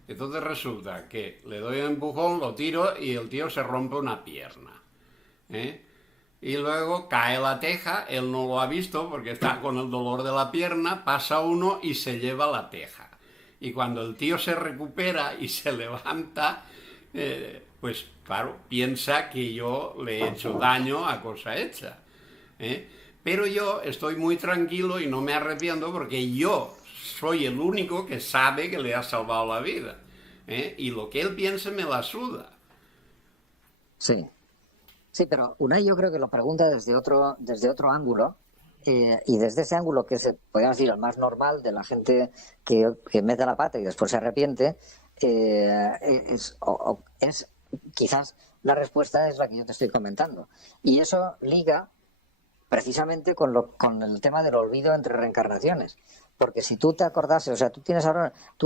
Entonces resulta que le doy un empujón, lo tiro y el tío se rompe una pierna. Y luego cae la teja, él no lo ha visto porque está con el dolor de la pierna, pasa uno y se lleva la teja. Y cuando el tío se recupera y se levanta, pues claro, piensa que yo le he hecho daño a cosa hecha. Pero yo estoy muy tranquilo y no me arrepiento porque yo soy el único que sabe que le ha salvado la vida. Y lo que él piense me la suda. Sí, pero Unai yo creo que lo pregunta desde otro ángulo, y desde ese ángulo que es, podríamos decir, el más normal de la gente que mete la pata y después se arrepiente, es quizás la respuesta es la que yo te estoy comentando. Y eso liga precisamente con el tema del olvido entre reencarnaciones. Porque si tú te acordases, o sea, tú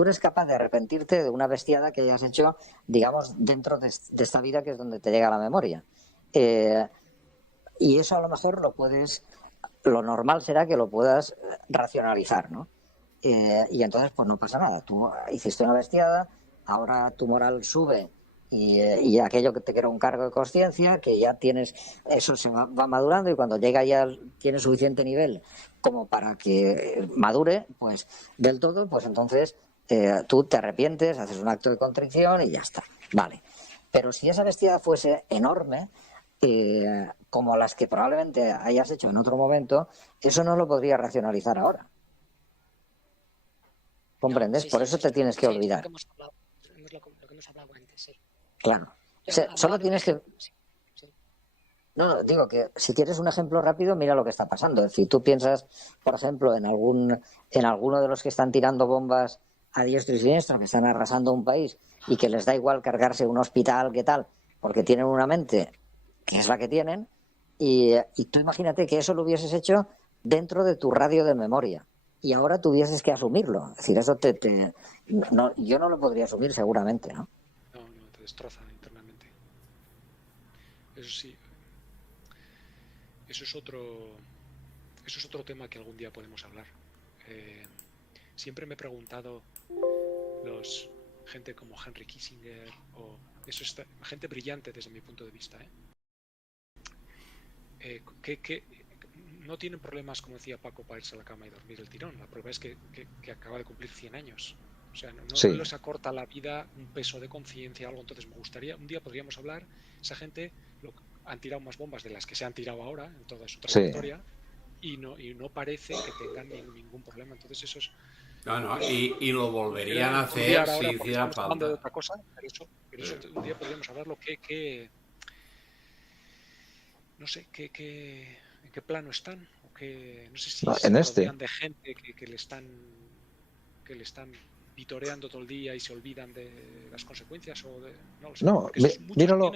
eres capaz de arrepentirte de una bestiada que hayas hecho, digamos, dentro de esta vida, que es donde te llega la memoria. Y eso a lo mejor lo normal será que lo puedas racionalizar, ¿no? Y entonces pues no pasa nada. Tú hiciste una bestiada, ahora tu moral sube y aquello que te crea un cargo de conciencia, que ya tienes, eso se va madurando y cuando llega ya tiene suficiente nivel como para que madure, pues del todo, pues entonces tú te arrepientes, haces un acto de contrición y ya está, vale. Pero si esa bestiada fuese enorme, como las que probablemente hayas hecho en otro momento, eso no lo podría racionalizar ahora. ¿Comprendes? No, sí, por eso te tienes que olvidar. Lo que hemos hablado antes, sí. Claro. Solo tienes que... No, digo que si quieres un ejemplo rápido, mira lo que está pasando. Si tú piensas, por ejemplo, en alguno de los que están tirando bombas a diestro y siniestro, que están arrasando un país y que les da igual cargarse un hospital, ¿qué tal? Porque tienen una mente que es la que tienen, y tú imagínate que eso lo hubieses hecho dentro de tu radio de memoria y ahora tuvieses que asumirlo. Es decir, eso no, yo no lo podría asumir seguramente, ¿no? No, te destroza internamente. Eso sí. Eso es otro tema que algún día podemos hablar. Siempre me he preguntado, gente como Henry Kissinger, o gente brillante desde mi punto de vista, que no tienen problemas, como decía Paco, para irse a la cama y dormir el tirón. La prueba es que acaba de cumplir 100 años. O sea, no les acorta la vida un peso de conciencia, algo. Entonces me gustaría, un día podríamos hablar, esa gente han tirado más bombas de las que se han tirado ahora en toda su trayectoria, y no parece que tengan ningún problema. Entonces eso es... y lo volverían a hacer si hiciera falta. Hablando de otra cosa, pero eso un día podríamos hablarlo, no sé en qué plano están, o que no sé si en de gente que le están vitoreando todo el día y se olvidan de las consecuencias, o de no lo sé. No, míralo.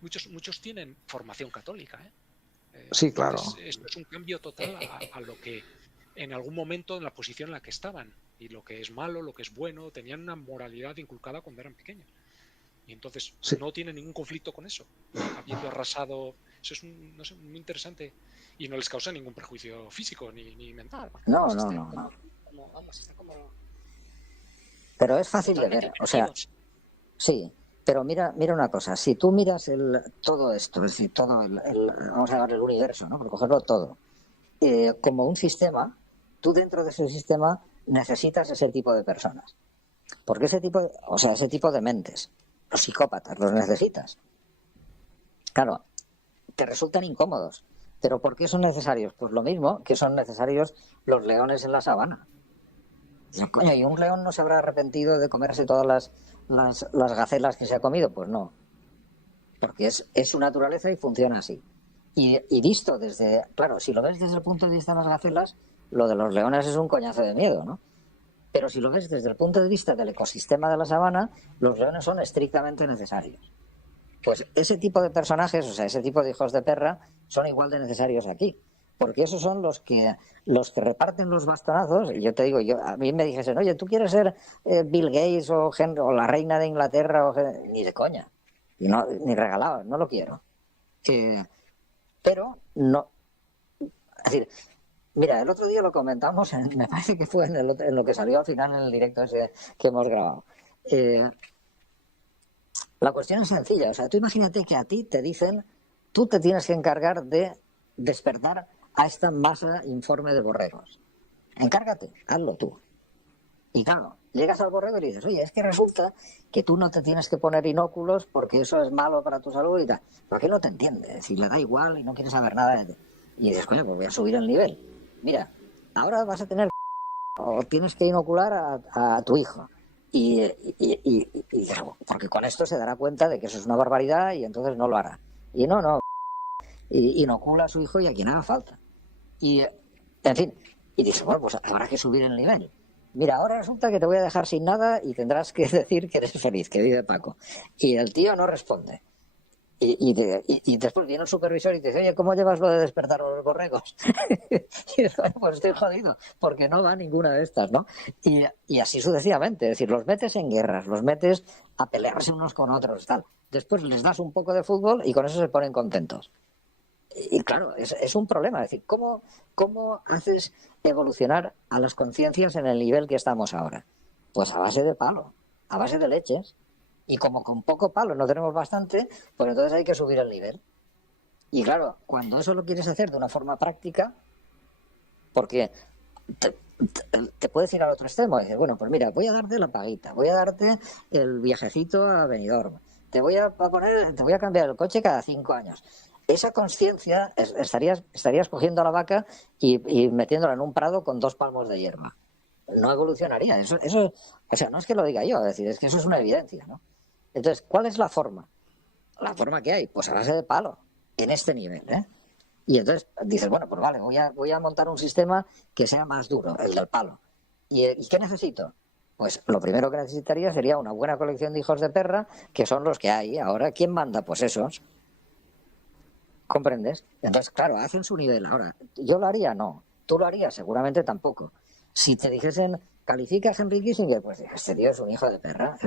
Muchos tienen formación católica, sí, claro. Esto es un cambio total a lo que en algún momento en la posición en la que estaban, y lo que es malo, lo que es bueno, tenían una moralidad inculcada cuando eran pequeños. Y entonces no tienen ningún conflicto con eso, habiendo arrasado. Eso es no sé, muy interesante, y no les causa ningún prejuicio físico ni mental. No. Está como... Pero es fácil de ver, o sea, sí. Pero mira una cosa, si tú miras todo esto, es decir, todo vamos a llamar el universo, ¿no? Por cogerlo todo, como un sistema, tú dentro de ese sistema necesitas ese tipo de personas. Porque ese tipo de mentes, los psicópatas, los necesitas. Claro, te resultan incómodos. ¿Pero por qué son necesarios? Pues lo mismo que son necesarios los leones en la sabana. Coño, ¿y un león no se habrá arrepentido de comerse todas las gacelas que se ha comido? Pues no, porque es su naturaleza y funciona así. Y visto claro, si lo ves desde el punto de vista de las gacelas, lo de los leones es un coñazo de miedo, ¿no? Pero si lo ves desde el punto de vista del ecosistema de la sabana, los leones son estrictamente necesarios. Pues ese tipo de personajes, o sea, ese tipo de hijos de perra, son igual de necesarios aquí. Porque esos son los que reparten los bastonazos. Y yo te digo, a mí me dijesen, oye, ¿tú quieres ser Bill Gates o la reina de Inglaterra? Ni de coña. Y no, ni regalado, no lo quiero. Pero no. Es decir, mira, el otro día lo comentamos, me parece que fue en lo que salió al final en el directo ese que hemos grabado. La cuestión es sencilla. O sea, tú imagínate que a ti te dicen, tú te tienes que encargar de despertar a esta masa informe de borregos. Encárgate, hazlo tú. Y claro, llegas al borrego y le dices, oye, es que resulta que tú no te tienes que poner inóculos porque eso es malo para tu salud y tal. ¿Por qué no te entiende? Es decir, le da igual y no quiere saber nada de ti. Y dices, coño, pues voy a subir el nivel. Mira, ahora vas a tener o tienes que inocular a tu hijo. Y porque con esto se dará cuenta de que eso es una barbaridad y entonces no lo hará. Y no, inocula a su hijo y a quien haga falta. Y, en fin, y dice, bueno, pues habrá que subir el nivel. Mira, ahora resulta que te voy a dejar sin nada y tendrás que decir que eres feliz, que vive Paco. Y el tío no responde. Y después viene el supervisor y te dice, oye, ¿cómo llevas lo de despertar a los borregos? Y dice, bueno, pues estoy jodido, porque no va ninguna de estas, ¿no? Y así sucesivamente, es decir, los metes en guerras, los metes a pelearse unos con otros, tal. Después les das un poco de fútbol y con eso se ponen contentos. Y claro, es un problema, es decir, ¿cómo haces evolucionar a las conciencias en el nivel que estamos ahora? Pues a base de palo, a base de leches. Y como con poco palo no tenemos bastante, pues entonces hay que subir el nivel. Y claro, cuando eso lo quieres hacer de una forma práctica, porque te puedes ir al otro extremo y decir, bueno, pues mira, voy a darte la paguita, voy a darte el viajecito a Benidorm, te voy a cambiar el coche cada 5 años. Esa conciencia estarías cogiendo a la vaca y metiéndola en un prado con 2 palmos de hierba. No evolucionaría. Eso, o sea, no es que lo diga yo, es decir, es que eso es una evidencia, ¿no? Entonces, ¿cuál es la forma? La forma que hay, pues a base de palo, en este nivel, ¿eh? Y entonces dices, bueno, pues vale, voy a montar un sistema que sea más duro, el del palo. ¿Y qué necesito? Pues lo primero que necesitaría sería una buena colección de hijos de perra, que son los que hay. Ahora, ¿quién manda? Pues esos. ¿Comprendes? Entonces, claro, hacen su nivel. Ahora, ¿yo lo haría? No. ¿Tú lo harías? Seguramente tampoco. Si te dijesen, califica a Henry Kissinger, pues este tío es un hijo de perra.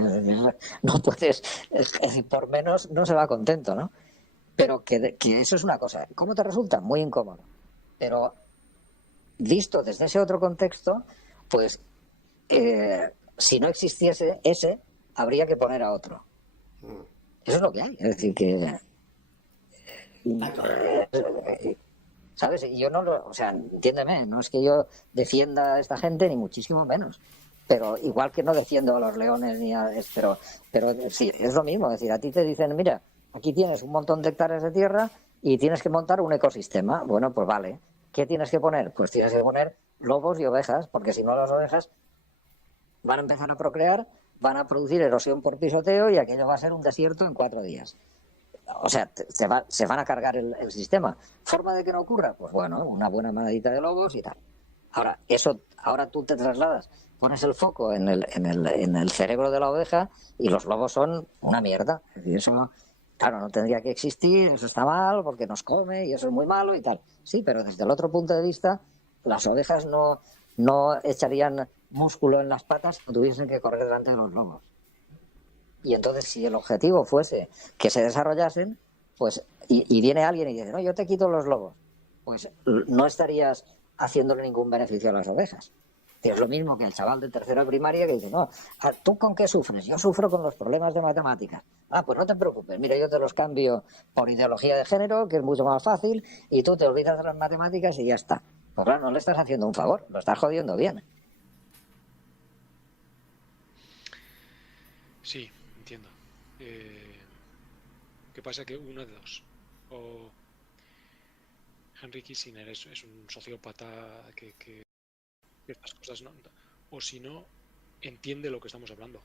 No puedes, por menos no se va contento, ¿no? Pero que eso es una cosa. ¿Cómo te resulta? Muy incómodo. Pero visto desde ese otro contexto, pues si no existiese ese, habría que poner a otro. Eso es lo que hay. Es decir, que... ¿sabes? Y yo no lo... O sea, entiéndeme, no es que yo defienda a esta gente, ni muchísimo menos. Pero igual que no defiendo a los leones ni a... Pero sí, es lo mismo. Es decir, a ti te dicen, mira, aquí tienes un montón de hectáreas de tierra y tienes que montar un ecosistema. Bueno, pues vale. ¿Qué tienes que poner? Pues tienes que poner lobos y ovejas, porque si no las ovejas van a empezar a procrear, van a producir erosión por pisoteo y aquello va a ser un desierto en 4 días. O sea, se van a cargar el sistema. ¿Forma de que no ocurra? Pues bueno, una buena manadita de lobos y tal. Ahora tú te trasladas, pones el foco en el cerebro de la oveja y los lobos son una mierda. Es decir, eso, claro, no tendría que existir, eso está mal porque nos come y eso es muy malo y tal. Sí, pero desde el otro punto de vista, las ovejas no echarían músculo en las patas si tuviesen que correr delante de los lobos. Y entonces, si el objetivo fuese que se desarrollasen, pues y viene alguien y dice, no, yo te quito los lobos, pues no estarías haciéndole ningún beneficio a las ovejas. Es lo mismo que el chaval de tercero de primaria que dice, no, ¿tú con qué sufres? Yo sufro con los problemas de matemáticas. Ah, pues no te preocupes, mira, yo te los cambio por ideología de género, que es mucho más fácil, y tú te olvidas de las matemáticas y ya está. Pues claro, no le estás haciendo un favor, lo estás jodiendo bien. Sí, entiendo. ¿Qué pasa? Que una de dos. O Henry Kissinger es un sociópata que estas cosas no. O si no, entiende lo que estamos hablando.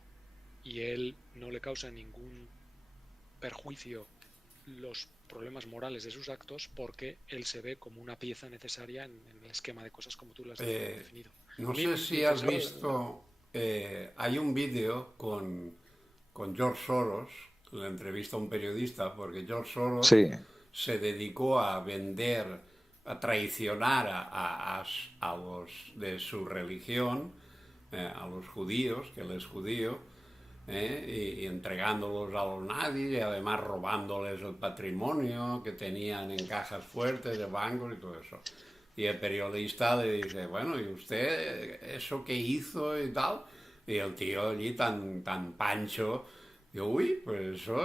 Y él no le causa ningún perjuicio los problemas morales de sus actos porque él se ve como una pieza necesaria en el esquema de cosas como tú las has definido. No sé si has visto, hay un vídeo con George Soros, le entrevista a un periodista, porque George Soros se dedicó a vender, a traicionar a los de su religión, a los judíos, que él es judío, y entregándolos a los nazis y además robándoles el patrimonio que tenían en cajas fuertes de bancos y todo eso. Y el periodista le dice, bueno, ¿y usted eso qué hizo y tal? Y el tío allí tan pancho, digo, uy, pues eso,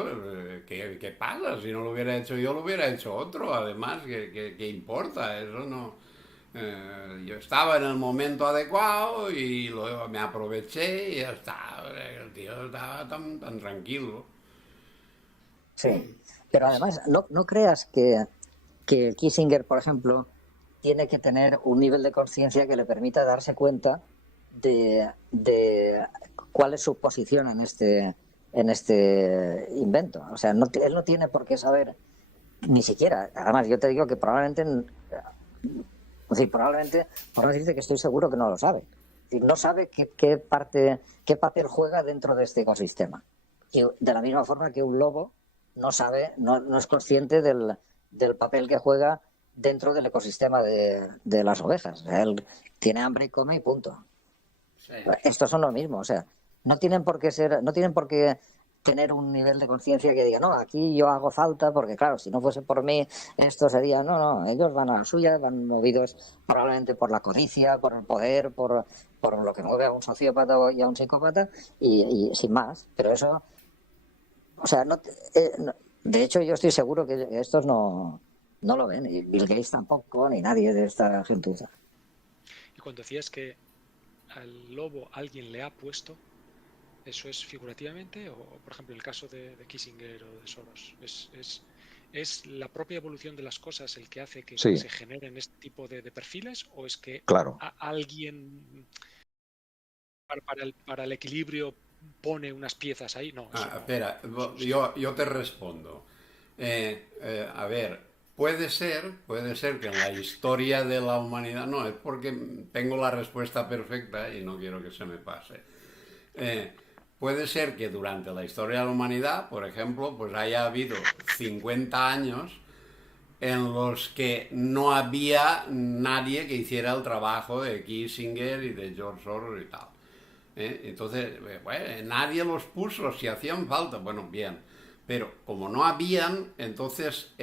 ¿qué pasa? Si no lo hubiera hecho yo, lo hubiera hecho otro. Además, ¿qué importa? Eso no... yo estaba en el momento adecuado y luego me aproveché y ya está. El tío estaba tan tranquilo. Sí, pero además, no creas que Kissinger, por ejemplo, tiene que tener un nivel de conciencia que le permita darse cuenta de cuál es su posición en este invento. O sea, él no tiene por qué saber ni siquiera. Además, yo te digo que probablemente, por no decirte que estoy seguro que no lo sabe. No sabe qué papel juega dentro de este ecosistema. Y de la misma forma que un lobo no sabe, no es consciente del papel que juega dentro del ecosistema de las ovejas. O sea, él tiene hambre y come y punto. Sí. Estos son lo mismo, o sea, no tienen por qué tener un nivel de conciencia que diga, no, aquí yo hago falta, porque claro, si no fuese por mí, esto sería, no, ellos van a la suya, van movidos probablemente por la codicia, por el poder, por lo que mueve a un sociópata y a un psicópata, y sin más. Pero eso, o sea, de hecho yo estoy seguro que estos no lo ven, y Bill Gates tampoco, ni nadie de esta gentuza. Y cuando decías que al lobo alguien le ha puesto, ¿eso es figurativamente o, por ejemplo, en el caso de Kissinger o de Soros? ¿Es la propia evolución de las cosas el que hace que se generen este tipo de perfiles o es que alguien para el equilibrio pone unas piezas ahí? No. Espera, yo te respondo. A ver, puede ser que en la historia de la humanidad, no, es porque tengo la respuesta perfecta y no quiero que se me pase. puede ser que durante la historia de la humanidad, por ejemplo, pues haya habido 50 años en los que no había nadie que hiciera el trabajo de Kissinger y de George Soros y tal. Entonces, bueno, nadie los puso, si hacían falta, bueno, bien. Pero como no habían, entonces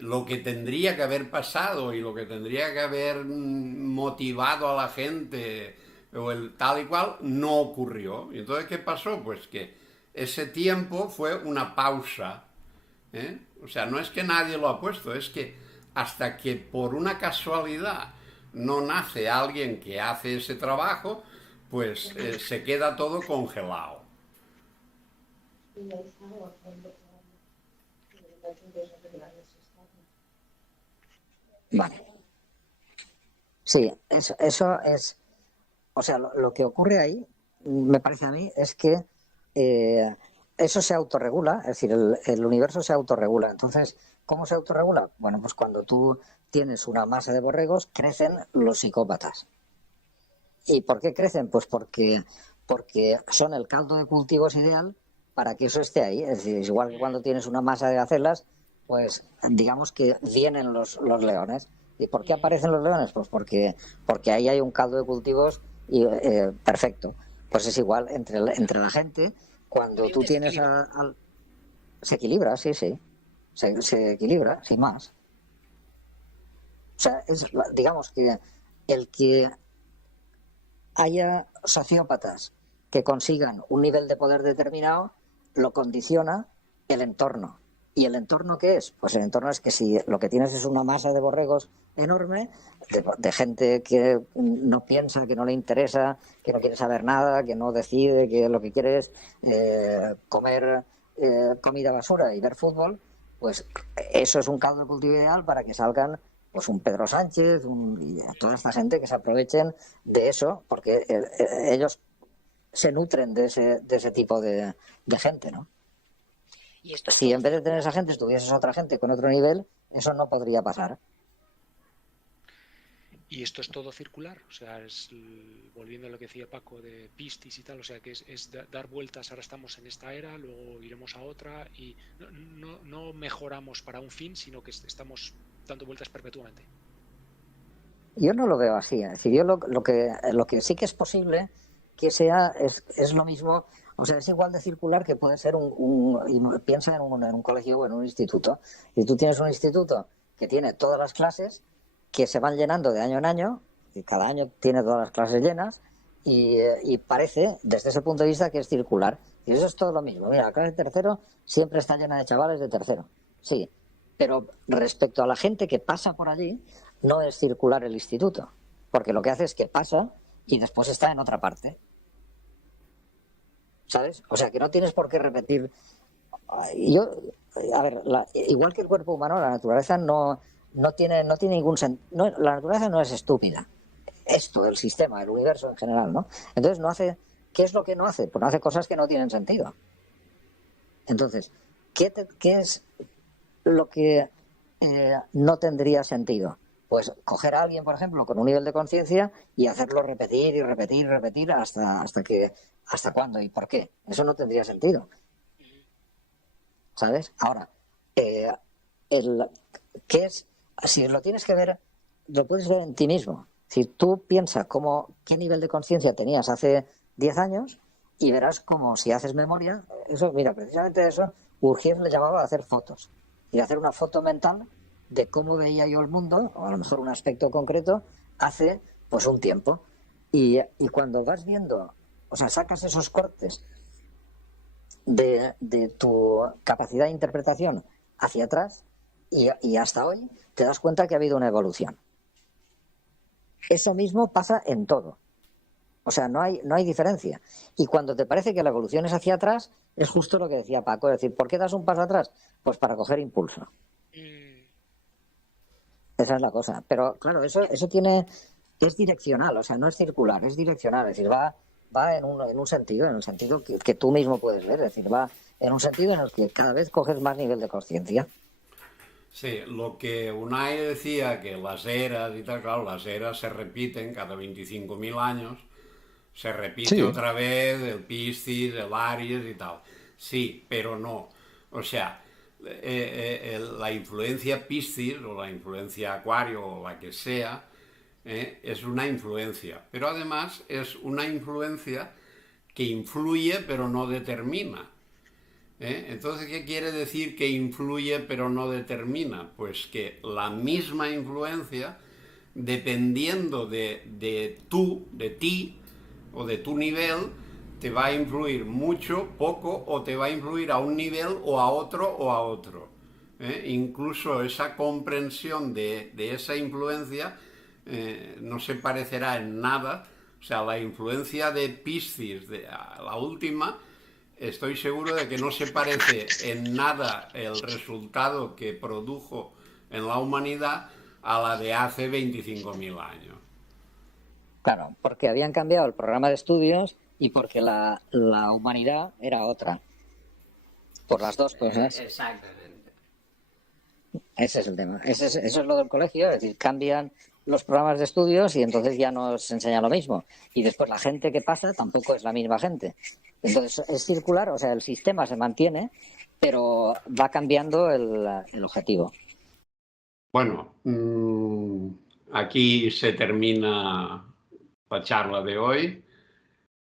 lo que tendría que haber pasado y lo que tendría que haber motivado a la gente o el tal y cual no ocurrió. Y entonces, ¿qué pasó? Pues que ese tiempo fue una pausa. O sea, no es que nadie lo ha puesto, es que hasta que por una casualidad no nace alguien que hace ese trabajo, pues se queda todo congelado. Vale. Sí, eso es... O sea, lo que ocurre ahí, me parece a mí, es que eso se autorregula, es decir, el universo se autorregula. Entonces, ¿cómo se autorregula? Bueno, pues cuando tú tienes una masa de borregos, crecen los psicópatas. ¿Y por qué crecen? Pues porque son el caldo de cultivos ideal para que eso esté ahí. Es decir, igual que cuando tienes una masa de gacelas, pues digamos que vienen los leones. ¿Y por qué aparecen los leones? Pues porque ahí hay un caldo de cultivos perfecto. Pues es igual entre la gente. Cuando tú tienes se equilibra, sí. Se equilibra, sin más. O sea, digamos que el que haya sociópatas que consigan un nivel de poder determinado lo condiciona el entorno. ¿Y el entorno qué es? Pues el entorno es que si lo que tienes es una masa de borregos enorme, de gente que no piensa, que no le interesa, que no quiere saber nada, que no decide, que lo que quiere es comer comida basura y ver fútbol, pues eso es un caldo de cultivo ideal para que salgan pues un Pedro Sánchez y toda esta gente que se aprovechen de eso, porque ellos se nutren de ese tipo de gente, ¿no? Si en vez de tener esa gente tuvieses otra gente con otro nivel, eso no podría pasar. Y esto es todo circular, o sea, volviendo a lo que decía Paco de pistis y tal, o sea, que es dar vueltas, ahora estamos en esta era, luego iremos a otra y no mejoramos para un fin, sino que estamos dando vueltas perpetuamente. Yo no lo veo así, es decir, yo lo que sí que es posible que sea es lo mismo. O sea, es igual de circular que puede ser piensa en un colegio o en un instituto. Y tú tienes un instituto que tiene todas las clases que se van llenando de año en año, y cada año tiene todas las clases llenas, y parece, desde ese punto de vista, que es circular. Y eso es todo lo mismo. Mira, la clase de tercero siempre está llena de chavales de tercero. Sí, pero respecto a la gente que pasa por allí, no es circular el instituto. Porque lo que hace es que pasa y después está en otra parte. ¿Sabes? O sea, que no tienes por qué repetir. Igual que el cuerpo humano, la naturaleza no tiene ningún sentido. La naturaleza no es estúpida. Esto, el sistema, el universo en general, ¿no? Entonces no hace. ¿Qué es lo que no hace? Pues no hace cosas que no tienen sentido. Entonces, ¿qué es lo que no tendría sentido? Pues coger a alguien, por ejemplo, con un nivel de conciencia y hacerlo repetir y repetir y repetir ¿hasta cuándo y por qué? Eso no tendría sentido. ¿Sabes? Ahora, ¿qué es? Si lo tienes que ver, lo puedes ver en ti mismo. Si tú piensas qué nivel de conciencia tenías hace 10 años y verás como si haces memoria, eso, mira, precisamente eso, Gurdjieff le llamaba a hacer fotos. Y hacer una foto mental de cómo veía yo el mundo, o a lo mejor un aspecto concreto, hace pues un tiempo. Y cuando vas viendo, o sea, sacas esos cortes de tu capacidad de interpretación hacia atrás y hasta hoy, te das cuenta que ha habido una evolución. Eso mismo pasa en todo. O sea, no hay diferencia. Y cuando te parece que la evolución es hacia atrás, es justo lo que decía Paco, es decir, ¿por qué das un paso atrás? Pues para coger impulso. Esa es la cosa. Pero claro, eso es direccional, o sea, no es circular, es direccional, es decir, va en un sentido, en el sentido que tú mismo puedes ver, es decir, va en un sentido en el que cada vez coges más nivel de conciencia. Sí, lo que Unai decía, que las eras y tal, claro, las eras se repiten cada 25.000 años, Se repite otra vez el Piscis, el Aries y tal. Sí, pero no. O sea, la influencia Piscis o la influencia Acuario o la que sea, es una influencia. Pero además es una influencia que influye pero no determina. Entonces, ¿qué quiere decir que influye pero no determina? Pues que la misma influencia, dependiendo de ti o de tu nivel, te va a influir mucho, poco, o te va a influir a un nivel o a otro. Incluso esa comprensión de esa influencia no se parecerá en nada. O sea, la influencia de Piscis, la última, estoy seguro de que no se parece en nada el resultado que produjo en la humanidad a la de hace 25.000 años. Claro, porque habían cambiado el programa de estudios y porque la humanidad era otra. Por las dos cosas. Exactamente. Ese es el tema. Eso es lo del colegio, es decir, cambian los programas de estudios y entonces ya no se enseña lo mismo. Y después la gente que pasa tampoco es la misma gente. Entonces es circular, o sea, el sistema se mantiene, pero va cambiando el objetivo. Bueno, aquí se termina la charla de hoy.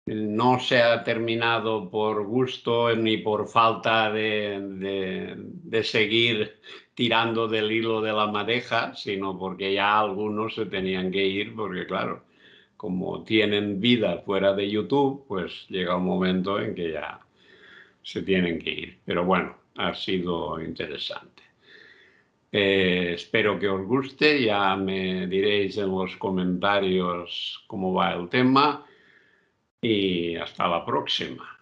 No se ha terminado por gusto ni por falta de seguir tirando del hilo de la madeja, sino porque ya algunos se tenían que ir, porque claro, como tienen vida fuera de YouTube, pues llega un momento en que ya se tienen que ir. Pero bueno, ha sido interesante. Espero que os guste, ya me diréis en los comentarios cómo va el tema y hasta la próxima.